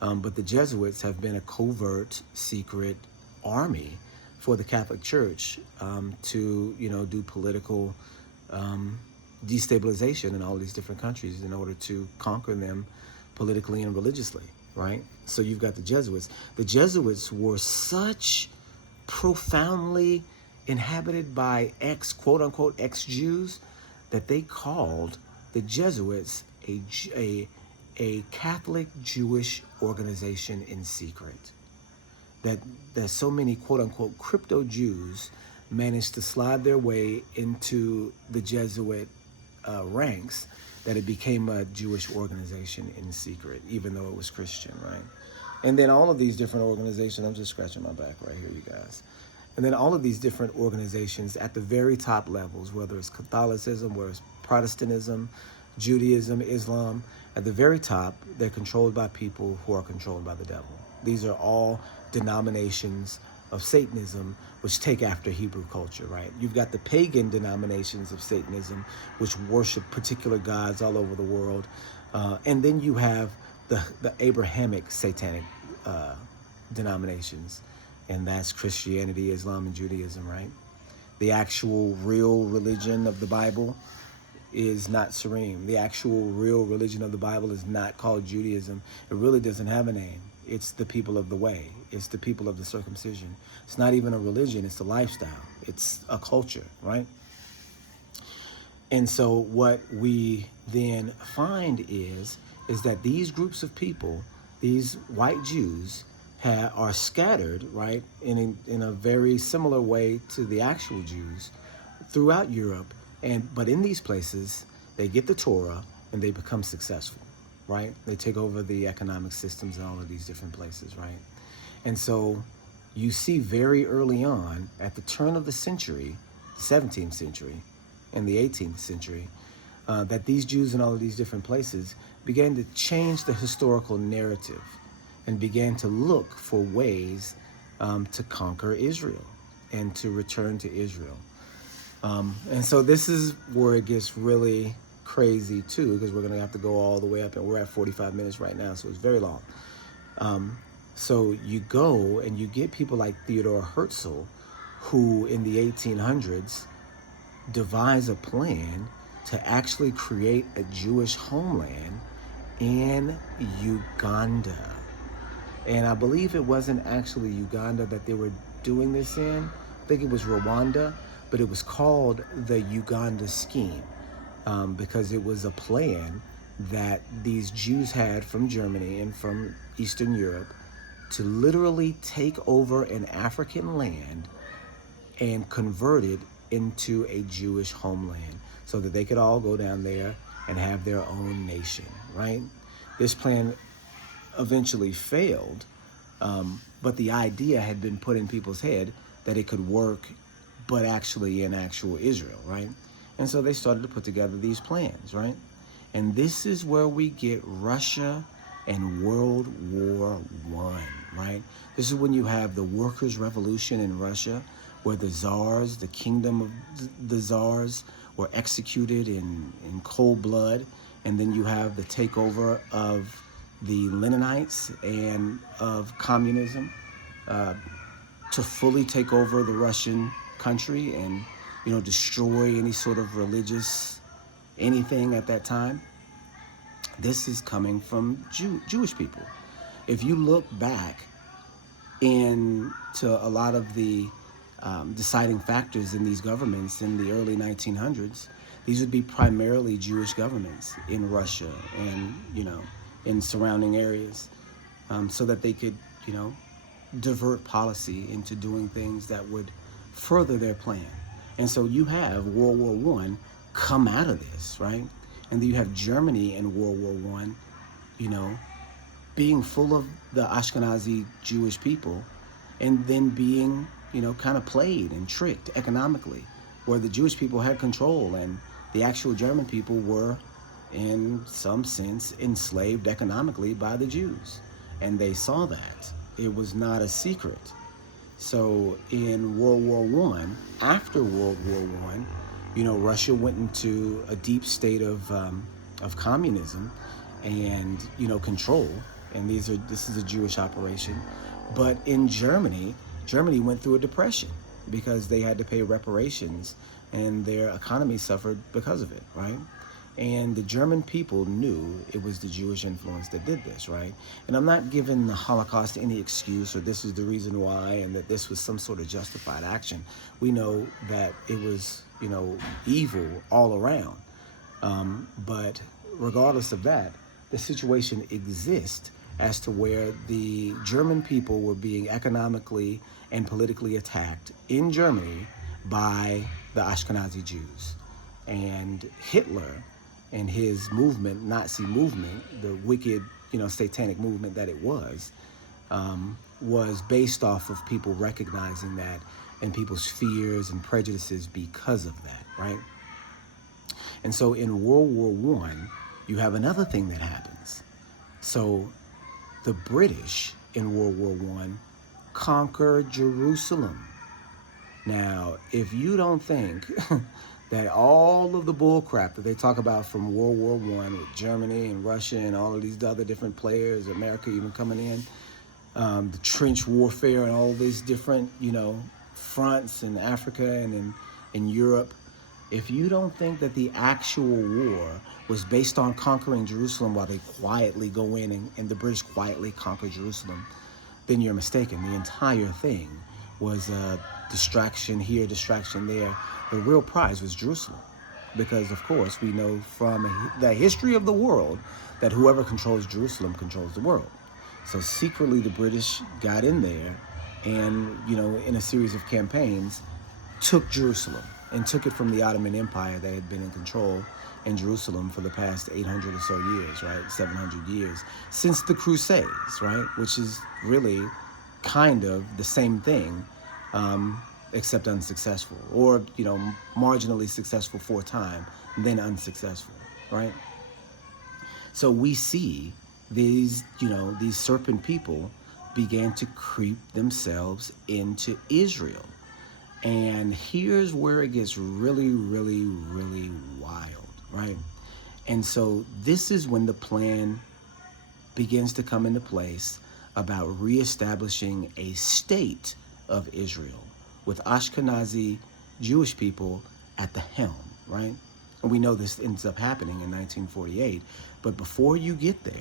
But the Jesuits have been a covert, secret army for the Catholic Church to, do political destabilization in all these different countries in order to conquer them politically and religiously, right? So you've got the Jesuits. The Jesuits were such profoundly inhabited by quote unquote ex-Jews that they called the Jesuits a Catholic Jewish organization in secret. That so many quote unquote crypto Jews managed to slide their way into the Jesuit ranks that it became a Jewish organization in secret, even though it was Christian, right? And then all of these different organizations, I'm just scratching my back right here, you guys. And then all of these different organizations at the very top levels, whether it's Catholicism, whether it's Protestantism, Judaism, Islam, at the very top, they're controlled by people who are controlled by the devil. These are all denominations of Satanism, which take after Hebrew culture, right? You've got the pagan denominations of Satanism, which worship particular gods all over the world. And then you have the Abrahamic satanic denominations, and that's Christianity, Islam, and Judaism, right? The actual real religion of the Bible is not Surim. The actual real religion of the Bible is not called Judaism. It really doesn't have a name. It's the people of the way. It's the people of the circumcision. It's not even a religion. It's a lifestyle. It's a culture, right? And so what we then find is that these groups of people, these white Jews, are scattered, right, in a very similar way to the actual Jews throughout Europe. But in these places, they get the Torah and they become successful, right? They take over the economic systems in all of these different places, right? And so you see very early on, at the turn of the century, 17th century and the 18th century, that these Jews in all of these different places began to change the historical narrative and began to look for ways to conquer Israel and to return to Israel. And so this is where it gets really crazy too, because we're going to have to go all the way up, and we're at 45 minutes right now, so it's very long. So you go and you get people like Theodore Herzl, who in the 1800s devise a plan to actually create a Jewish homeland in Uganda. And I believe it wasn't actually Uganda that they were doing this in. I think it was Rwanda, but it was called the Uganda Scheme because it was a plan that these Jews had from Germany and from Eastern Europe to literally take over an African land and convert it into a Jewish homeland so that they could all go down there and have their own nation, right? This plan eventually failed, but the idea had been put in people's head that it could work, but actually in actual Israel, right? And so they started to put together these plans, right? And this is where we get Russia and World War I, right? This is when you have the Workers' Revolution in Russia, where the czars, the kingdom of the czars, were executed in cold blood. And then you have the takeover of the Leninites and of communism to fully take over the Russian country and, you know, destroy any sort of religious anything at that time. This is coming from Jewish people. If you look back into a lot of the deciding factors in these governments in the early 1900s, these would be primarily Jewish governments in Russia and, you know, in surrounding areas, so that they could, you know, divert policy into doing things that would further their plan. And so you have World War I come out of this, right? And then you have Germany in World War I, you know, being full of the Ashkenazi Jewish people, and then being, you know, kind of played and tricked economically, where the Jewish people had control and the actual German people were, in some sense, enslaved economically by the Jews. And they saw that. It was not a secret. So in World War I, after World War I, you know, Russia went into a deep state of communism and, you know, control. And this is a Jewish operation. But in Germany went through a depression because they had to pay reparations and their economy suffered because of it, right? And the German people knew it was the Jewish influence that did this, right? And I'm not giving the Holocaust any excuse or this is the reason why and that this was some sort of justified action. We know that it was, you know, evil all around. But regardless of that, the situation exists as to where the German people were being economically and politically attacked in Germany by the Ashkenazi Jews. And Hitler and his movement, Nazi movement, the wicked, you know, satanic movement that it was based off of people recognizing that and people's fears and prejudices because of that, right? And so in World War I, you have another thing that happens. So the British in World War I conquered Jerusalem. Now, if you don't think that all of the bull crap that they talk about from World War I with Germany and Russia and all of these other different players, America even coming in, the trench warfare and all these different, you know, fronts in Africa and in Europe, if you don't think that the actual war was based on conquering Jerusalem while they quietly go in and the British quietly conquer Jerusalem, then you're mistaken. The entire thing was a distraction here, distraction there. The real prize was Jerusalem, because of course we know from the history of the world that whoever controls Jerusalem controls the world. So secretly the British got in there and, you know, in a series of campaigns, took Jerusalem and took it from the Ottoman Empire that had been in control in Jerusalem for the past 800 or so years, right? 700 years since the Crusades, right? Which is really kind of the same thing, except unsuccessful, or, you know, marginally successful for a time, then unsuccessful, right? So we see these, you know, these serpent people began to creep themselves into Israel. And here's where it gets really, really, really wild, right? And so this is when the plan begins to come into place about reestablishing a state of Israel with Ashkenazi Jewish people at the helm, right? And we know this ends up happening in 1948. But before you get there,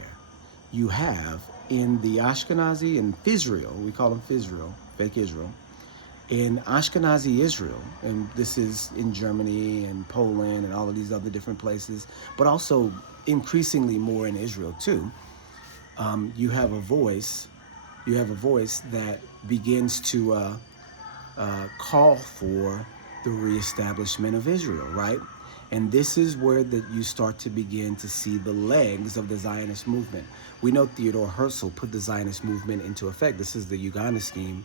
you have in the Ashkenazi and Fizrael, we call them Fizrael, fake Israel, in Ashkenazi Israel, and this is in Germany and Poland and all of these other different places, but also increasingly more in Israel too, you have a voice you have a voice that begins to call for the reestablishment of Israel, right? And this is where you start to begin to see the legs of the Zionist movement. We know Theodore Herzl put the Zionist movement into effect. This is the Uganda scheme,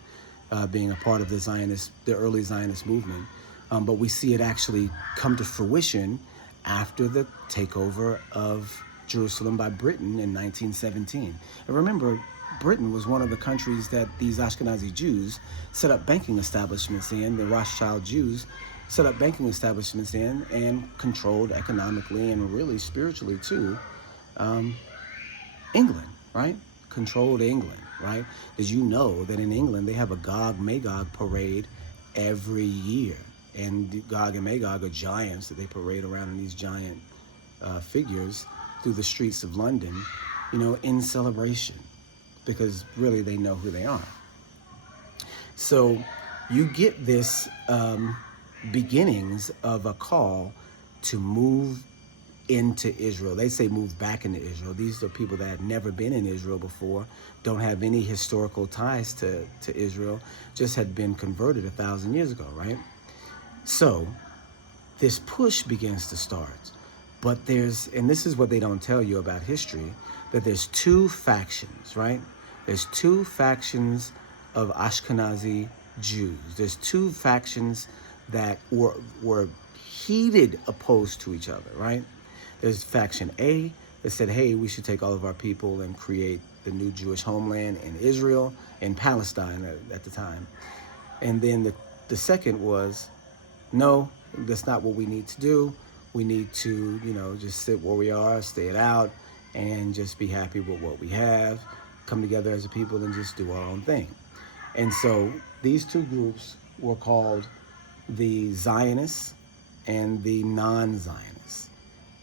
being a part of the early Zionist movement. But we see it actually come to fruition after the takeover of Jerusalem by Britain in 1917. And remember, Britain was one of the countries that these Ashkenazi Jews set up banking establishments in. The Rothschild Jews set up banking establishments in and controlled economically and really spiritually too England, right? Controlled England, right? Did you know that in England they have a Gog-Magog parade every year? And Gog and Magog are giants that they parade around in these giant figures through the streets of London, in celebration, because really they know who they are. So you get this beginnings of a call to move into Israel. They say move back into Israel. These are people that have never been in Israel before, don't have any historical ties to Israel, just had been converted 1,000 years ago, right? So this push begins to start. But and this is what they don't tell you about history, that there's two factions, right? There's two factions of Ashkenazi Jews. There's two factions that were heated opposed to each other, right? There's faction A that said, hey, we should take all of our people and create the new Jewish homeland in Israel, in Palestine at the time. And then the second was, no, that's not what we need to do. We need to, just sit where we are, stay it out, and just be happy with what we have, come together as a people and just do our own thing. And so these two groups were called the Zionists and the non-Zionists.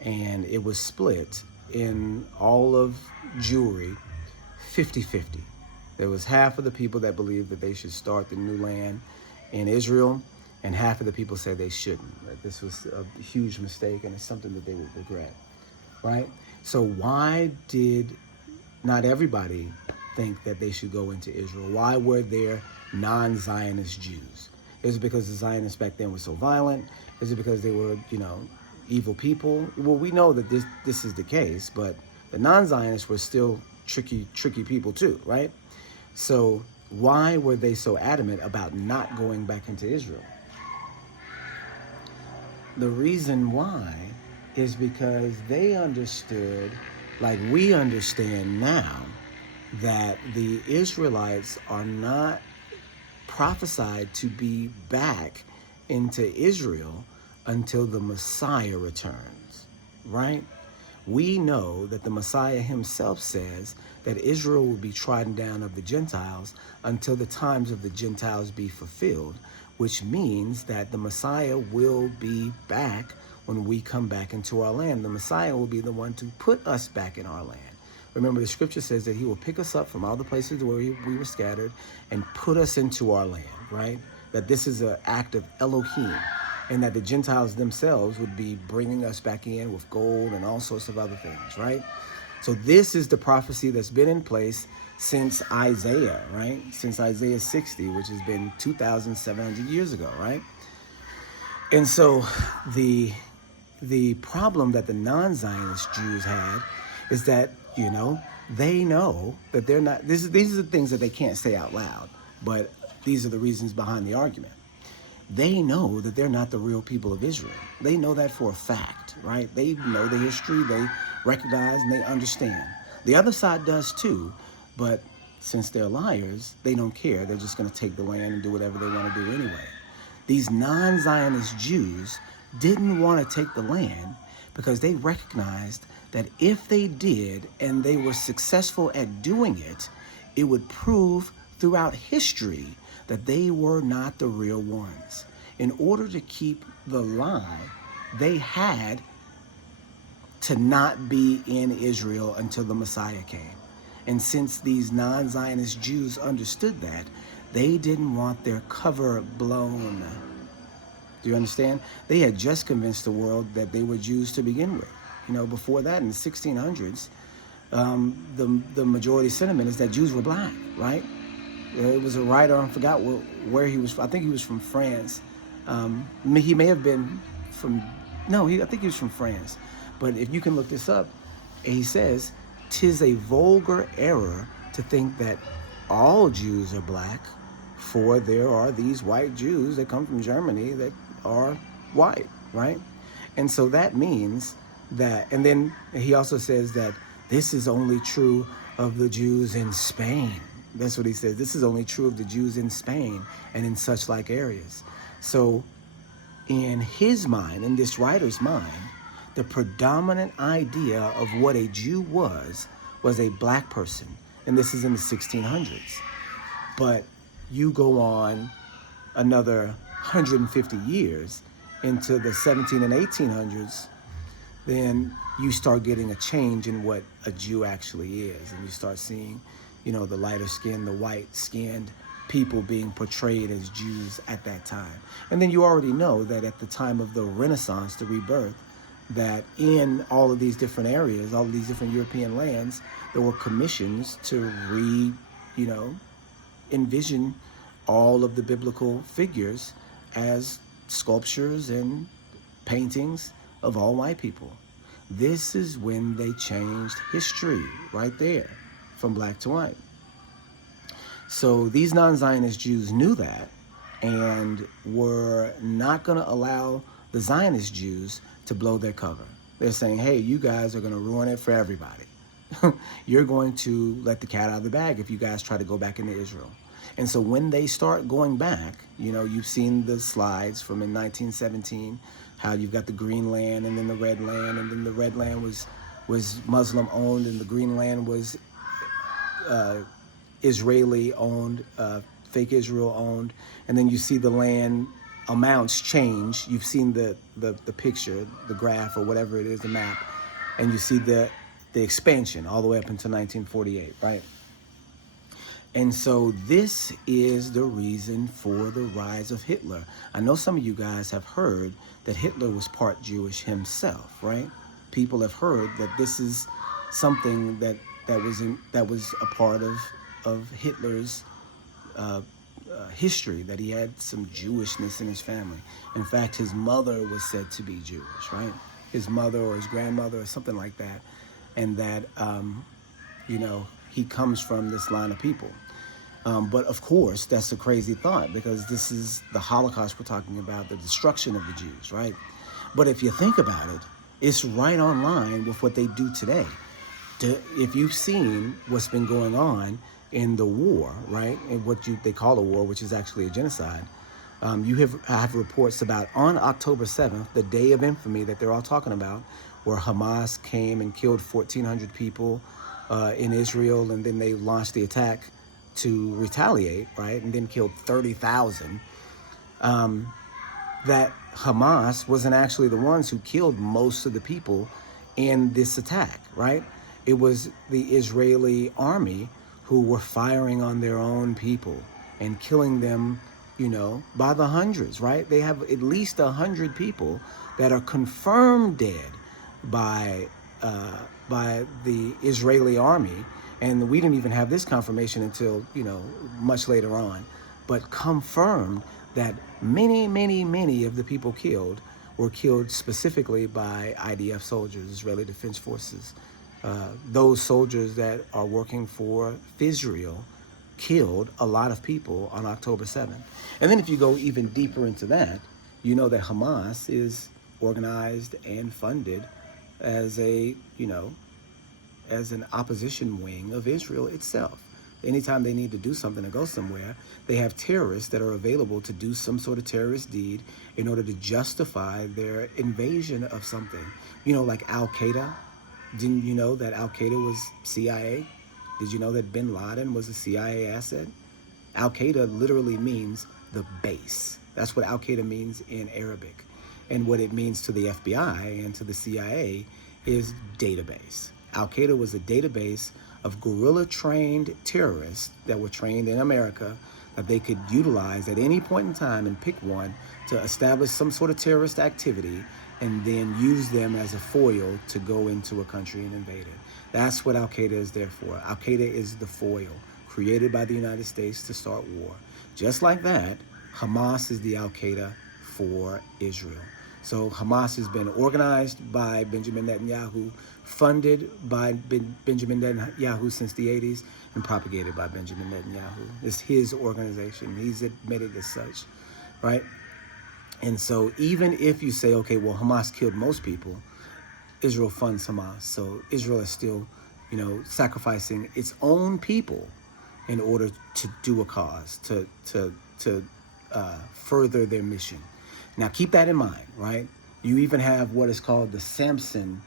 And it was split in all of Jewry 50-50. There was half of the people that believed that they should start the new land in Israel, and half of the people said they shouldn't, that this was a huge mistake and it's something that they would regret, right? So why did not everybody think that they should go into Israel? Why were there non-Zionist Jews? Is it because the Zionists back then were so violent? Is it because they were, evil people? Well, we know that this is the case, but the non-Zionists were still tricky people too, right? So why were they so adamant about not going back into Israel? The reason why is because they understood, like we understand now, that the Israelites are not prophesied to be back into Israel until the Messiah returns, right? We know that the Messiah himself says that Israel will be trodden down of the Gentiles until the times of the Gentiles be fulfilled, which means that the Messiah will be back when we come back into our land. The Messiah will be the one to put us back in our land. Remember, the scripture says that he will pick us up from all the places where we were scattered and put us into our land, right? That this is an act of Elohim, and that the Gentiles themselves would be bringing us back in with gold and all sorts of other things, right? So this is the prophecy that's been in place since Isaiah, right? Since Isaiah 60, which has been 2,700 years ago, right? And so the problem that the non-Zionist Jews had is that, they know that they're not, these are the things that they can't say out loud, but these are the reasons behind the argument. They know that they're not the real people of Israel. They know that for a fact, right? They know the history, they recognize and they understand. The other side does too, but since they're liars, they don't care. They're just going to take the land and do whatever they want to do anyway. These non-Zionist Jews didn't want to take the land because they recognized that if they did and they were successful at doing it, it would prove throughout history that they were not the real ones. In order to keep the lie, they had to not be in Israel until the Messiah came. And since these non-Zionist Jews understood that, they didn't want their cover blown. Do you understand? They had just convinced the world that they were Jews to begin with. Before that, in the 1600s, the majority sentiment is that Jews were black, right? It was a writer, I forgot where he was from. I think he was from France. He may have been from, no, I think he was from France. But if you can look this up, he says, "'Tis a vulgar error to think that all Jews are black, for there are these white Jews that come from Germany that are white," right? And so that means that, and then he also says that this is only true of the Jews in Spain. That's what he says. This is only true of the Jews in Spain and in such like areas. So in his mind, in this writer's mind, the predominant idea of what a Jew was a black person. And this is in the 1600s. But you go on another 150 years into the 17 and 1800s, then you start getting a change in what a Jew actually is. And you start seeing, you know, the lighter skinned, the white skinned people being portrayed as Jews at that time. And then you already know that at the time of the Renaissance, the rebirth, that in all of these different areas, all of these different European lands, there were commissions to envision all of the biblical figures as sculptures and paintings of all white people. This is when they changed history right there from black to white. So these non-Zionist Jews knew that and were not going to allow the Zionist Jews to blow their cover. They're saying, hey, you guys are going to ruin it for everybody. You're going to let the cat out of the bag if you guys try to go back into Israel. And so when they start going back, you know, you've seen the slides from in 1917, how you've got the green land and then the red land, and then the red land was Muslim owned and the green land was Israeli owned, fake Israel owned. And then you see the land amounts change. You've seen the picture, the graph or whatever it is, the map, and you see the expansion all the way up until 1948, right? And so this is the reason for the rise of Hitler. I know some of you guys have heard that Hitler was part Jewish himself, right? People have heard that this is something that was a part of Hitler's history, that he had some Jewishness in his family. In fact, his mother was said to be Jewish, right? His mother or his grandmother or something like that. And that, he comes from this line of people. But of course, that's a crazy thought, because this is the Holocaust we're talking about, the destruction of the Jews, right? But if you think about it, it's right on line with what they do today. If you've seen what's been going on in the war, right, and what they call a war, which is actually a genocide, you have reports about on October 7th, the day of infamy that they're all talking about, where Hamas came and killed 1,400 people in Israel, and then they launched the attack to retaliate, right, and then killed 30,000. That Hamas wasn't actually the ones who killed most of the people in this attack, right? It was the Israeli army who were firing on their own people and killing them, by the hundreds, right? They have at least 100 people that are confirmed dead by the Israeli army. And we didn't even have this confirmation until, much later on. But confirmed that many, many, many of the people killed were killed specifically by IDF soldiers, Israeli Defense Forces. Those soldiers that are working for Israel killed a lot of people on October 7th. And then if you go even deeper into that, you know that Hamas is organized and funded as as an opposition wing of Israel itself. Anytime they need to do something or go somewhere, they have terrorists that are available to do some sort of terrorist deed in order to justify their invasion of something. Like Al-Qaeda. Didn't you know that Al-Qaeda was CIA? Did you know that Bin Laden was a CIA asset? Al-Qaeda literally means the base. That's what Al-Qaeda means in Arabic. And what it means to the FBI and to the CIA is database. Al-Qaeda was a database of guerrilla-trained terrorists that were trained in America that they could utilize at any point in time and pick one to establish some sort of terrorist activity and then use them as a foil to go into a country and invade it. That's what Al-Qaeda is there for. Al-Qaeda is the foil created by the United States to start war. Just like that, Hamas is the Al-Qaeda for Israel. So Hamas has been organized by Benjamin Netanyahu, funded by Benjamin Netanyahu since the 80s, and propagated by Benjamin Netanyahu. It's his organization. He's admitted as such, right? And so even if you say, okay, well, Hamas killed most people, Israel funds Hamas. So Israel is still, sacrificing its own people in order to do a cause, to further their mission. Now, keep that in mind, right? You even have what is called the Samson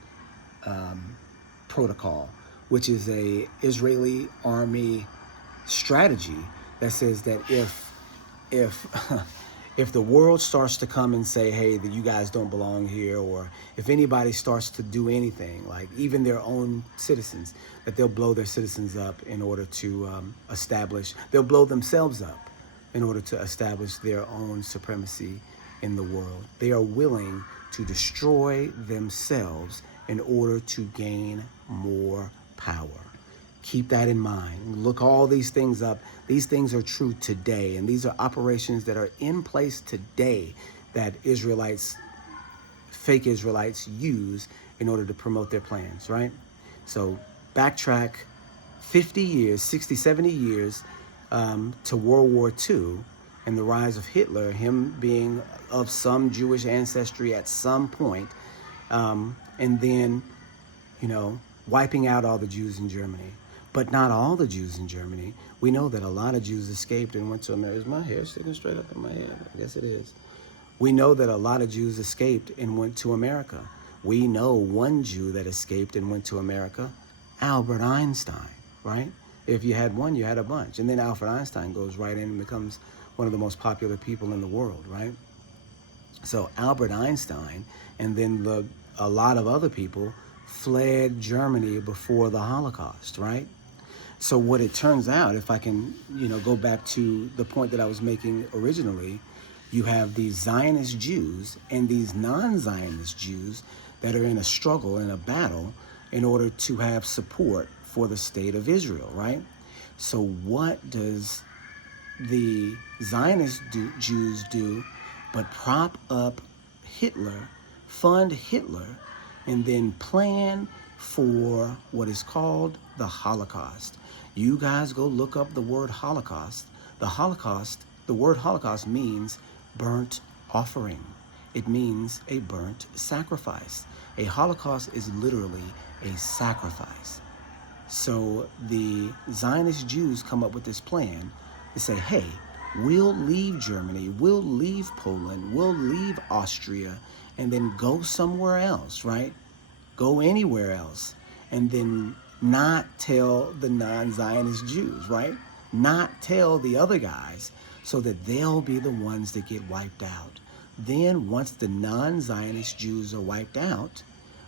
Protocol, which is a Israeli army strategy that says that if the world starts to come and say, hey, that you guys don't belong here, or if anybody starts to do anything, like even their own citizens, that they'll blow their citizens up in order to they'll blow themselves up in order to establish their own supremacy in the world. They are willing to destroy themselves in order to gain more power. Keep that in mind. Look all these things up. These things are true today, and these are operations that are in place today that fake Israelites use in order to promote their plans, right? So backtrack 50 years, 60, 70 years to World War II and the rise of Hitler, him being of some Jewish ancestry at some point, and then, wiping out all the Jews in Germany. But not all the Jews in Germany. We know that a lot of Jews escaped and went to America. Is my hair sticking straight up in my head? I guess it is. We know that a lot of Jews escaped and went to America. We know one Jew that escaped and went to America, Albert Einstein, right? If you had one, you had a bunch. And then Albert Einstein goes right in and becomes one of the most popular people in the world, right? So Albert Einstein and then a lot of other people fled Germany before the Holocaust, right? So what it turns out, if I can, go back to the point that I was making originally, you have these Zionist Jews and these non-Zionist Jews that are in a struggle, in a battle, in order to have support for the state of Israel, right? So what does the Zionist Jews do but prop up Hitler, fund Hitler, and then plan for what is called the Holocaust? You guys go look up the word Holocaust. The word Holocaust means burnt offering. It means a burnt sacrifice. A Holocaust is literally a sacrifice. So the Zionist Jews come up with this plan to say, hey, we'll leave Germany, we'll leave Poland, we'll leave Austria, and then go somewhere else, right? Go anywhere else, and then not tell the non-Zionist Jews, right? Not tell the other guys, so that they'll be the ones that get wiped out. Then once the non-Zionist Jews are wiped out,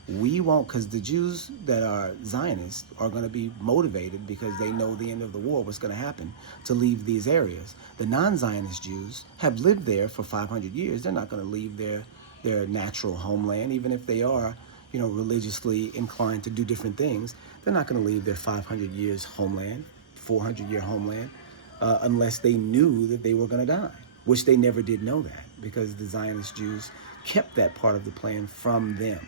we won't, because the Jews that are Zionists are going to be motivated because they know the end of the war, what's going to happen, to leave these areas. The non-Zionist Jews have lived there for 500 years. They're not going to leave their natural homeland, even if they are, religiously inclined to do different things. They're not going to leave their 500 years homeland, 400-year homeland, unless they knew that they were going to die, which they never did know that, because the Zionist Jews kept that part of the plan from them.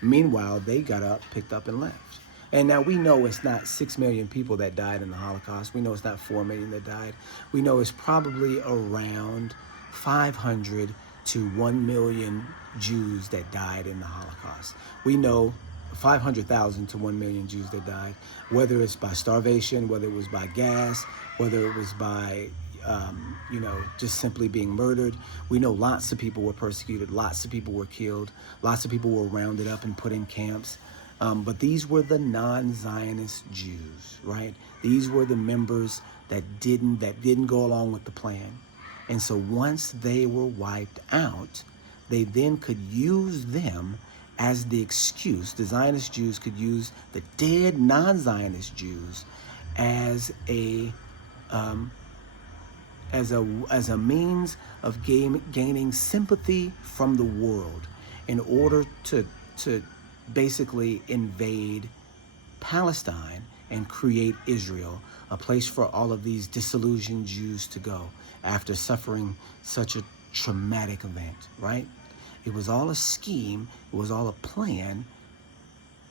Meanwhile, they got up, picked up, and left. And now we know it's not 6 million people that died in the Holocaust. We know it's not 4 million that died. We know it's probably around 500 to 1 million Jews that died in the Holocaust. We know 500,000 to 1 million Jews that died, whether it's by starvation, whether it was by gas, whether it was by just simply being murdered. We know lots of people were persecuted, lots of people were killed, lots of people were rounded up and put in camps. But these were the non-Zionist Jews, right? These were the members that didn't go along with the plan. And so once they were wiped out, they then could use them as the excuse. The Zionist Jews could use the dead non-Zionist Jews as a means of gaining sympathy from the world. in order to basically invade Palestine and create Israel, a place for all of these disillusioned Jews to go after suffering such a traumatic event, right? It was all a scheme, it was all a plan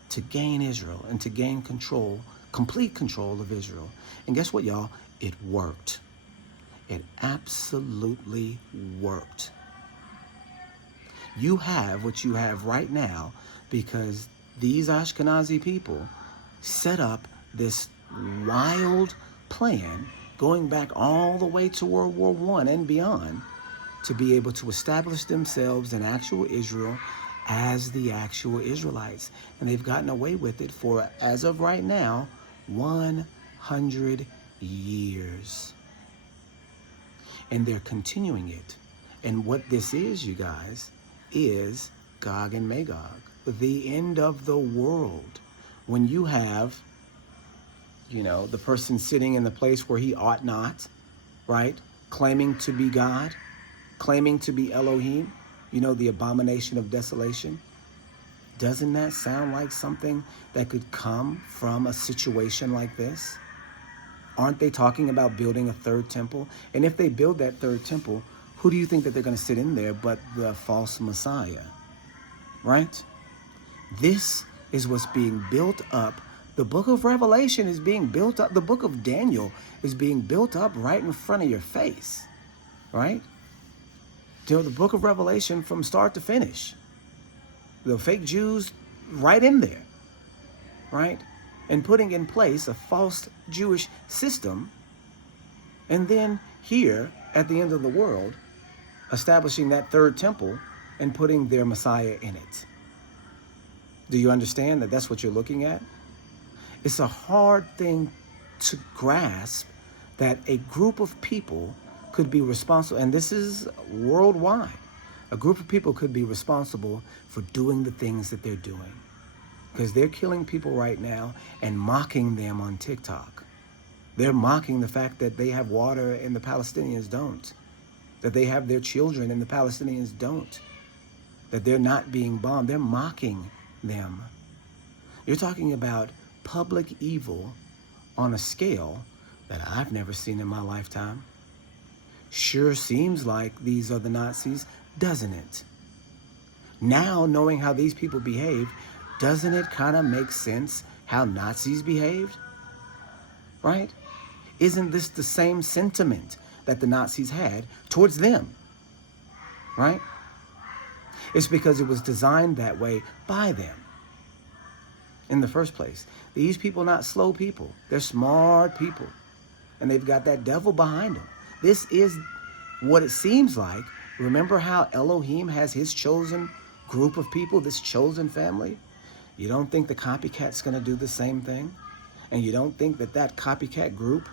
to gain Israel and to gain control, complete control of Israel. And guess what, y'all? It worked. It absolutely worked. You have what you have right now because these Ashkenazi people set up this wild plan going back all the way to World War I and beyond to be able to establish themselves in actual Israel as the actual Israelites. And they've gotten away with it for, as of right now, 100 years. And they're continuing it. And what this is, you guys, is Gog and Magog, the end of the world. When you have, you know, the person sitting in the place where he ought not, right? Claiming to be God, claiming to be Elohim, you know, the abomination of desolation. Doesn't that sound like something that could come from a situation like this? Aren't they talking about building a third temple? And if they build that third temple, who do you think that they're going to sit in there but the false Messiah, right? This is what's being built up. The book of Revelation is being built up. The book of Daniel is being built up right in front of your face, right? The book of Revelation from start to finish. The fake Jews right in there, right? And putting in place a false Jewish system. And then here at the end of the world, establishing that third temple and putting their Messiah in it. Do you understand that that's what you're looking at? It's a hard thing to grasp that a group of people could be responsible, and this is worldwide. A group of people could be responsible for doing the things that they're doing. Because they're killing people right now and mocking them on TikTok. They're mocking the fact that they have water and the Palestinians don't. That they have their children and the Palestinians don't. That they're not being bombed. They're mocking them. You're talking about public evil on a scale that I've never seen in my lifetime. Sure seems like these are the Nazis, doesn't it? Now, knowing how these people behave, doesn't it kind of make sense how Nazis behaved? Right? Isn't this the same sentiment that the Nazis had towards them? Right? It's because it was designed that way by them in the first place. These people are not slow people. They're smart people. And they've got that devil behind them. This is what it seems like. Remember how Elohim has his chosen group of people, this chosen family? You don't think the copycat's going to do the same thing? And you don't think that that copycat group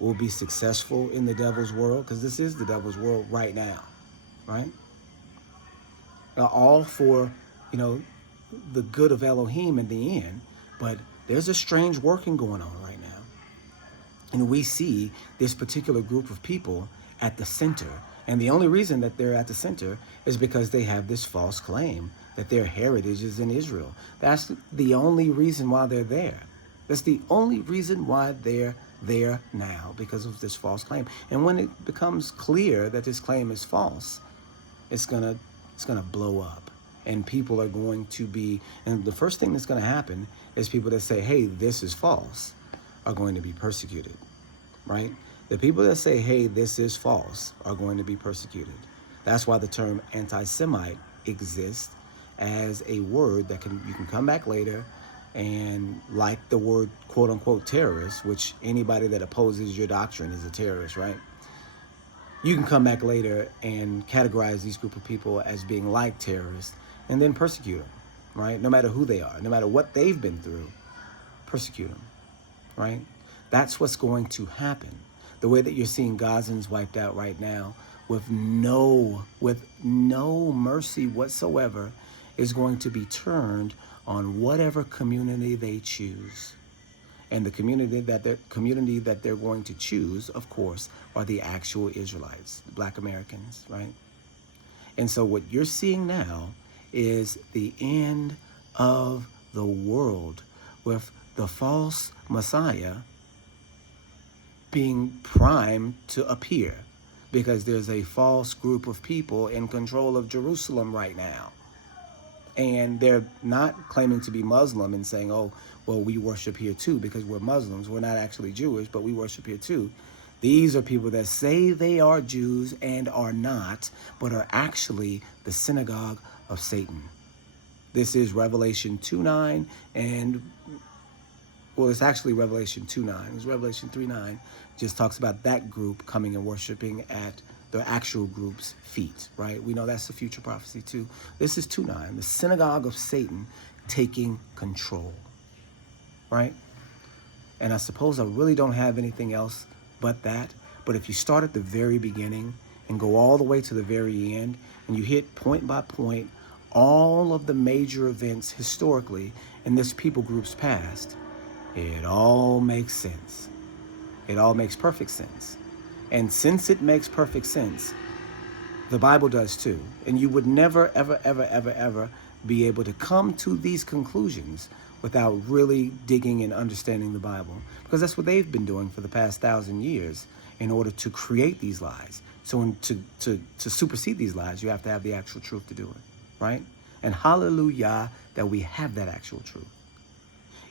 will be successful in the devil's world? Because this is the devil's world right now, right? All for, you know, the good of Elohim in the end, but there's a strange working going on right now. And we see this particular group of people at the center. And the only reason that they're at the center is because they have this false claim that their heritage is in Israel. That's the only reason why they're there. That's the only reason why they're there now, because of this false claim. And when it becomes clear that this claim is false, it's gonna blow up. And people are going to be, and the first thing that's going to happen is people that say, hey, this is false, are going to be persecuted, right? The people that say, hey, this is false, are going to be persecuted. That's why the term anti-Semite exists as a word that you can come back later and, like the word quote unquote terrorist, which anybody that opposes your doctrine is a terrorist, right? You can come back later and categorize these group of people as being like terrorists and then persecute them, right? No matter who they are, no matter what they've been through, persecute them, right? That's what's going to happen. The way that you're seeing Gazans wiped out right now with no mercy whatsoever is going to be turned on whatever community they choose. And the community that they're going to choose, of course, are the actual Israelites, the Black Americans, right? And so what you're seeing now is the end of the world, with the false Messiah being primed to appear, because there's a false group of people in control of Jerusalem right now. And they're not claiming to be Muslim and saying, oh, well, we worship here too because we're Muslims. We're not actually Jewish, but we worship here too. These are people that say they are Jews and are not, but are actually the synagogue of Satan. This is Revelation 2:9, and, well, it's actually Revelation 2:9. It's Revelation 3:9. Just talks about that group coming and worshiping at the actual group's feet, right? We know that's the future prophecy too. This is 2:9, the synagogue of Satan taking control, right? And I suppose I really don't have anything else but that. But if you start at the very beginning and go all the way to the very end, and you hit point by point all of the major events historically in this people group's past, it all makes sense. It all makes perfect sense. And since it makes perfect sense, the Bible does too. And you would never, ever, ever, ever, ever be able to come to these conclusions without really digging and understanding the Bible. Because that's what they've been doing for the past 1,000 years in order to create these lies. So to supersede these lies, you have to have the actual truth to do it, right? And hallelujah that we have that actual truth.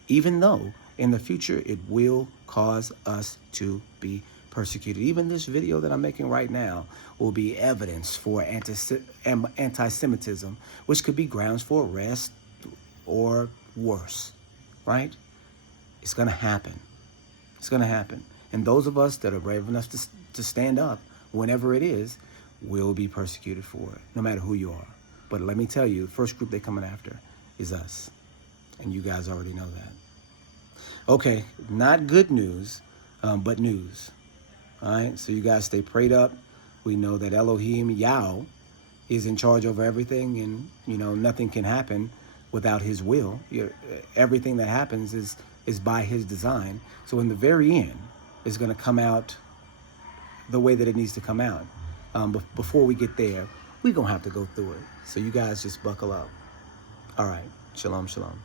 Even though in the future it will cause us to be persecuted. Even this video that I'm making right now will be evidence for anti-Semitism, which could be grounds for arrest or worse, right? It's going to happen. It's going to happen. And those of us that are brave enough to stand up, whenever it is, will be persecuted for it, no matter who you are. But let me tell you, the first group they're coming after is us. And you guys already know that. Okay, not good news, but news. All right, so you guys stay prayed up. We know that Elohim, Yah, is in charge over everything, and, you know, nothing can happen without his will. Everything that happens is by his design. So in the very end, it's going to come out the way that it needs to come out. But before we get there, we're going to have to go through it. So you guys just buckle up. All right, shalom, shalom.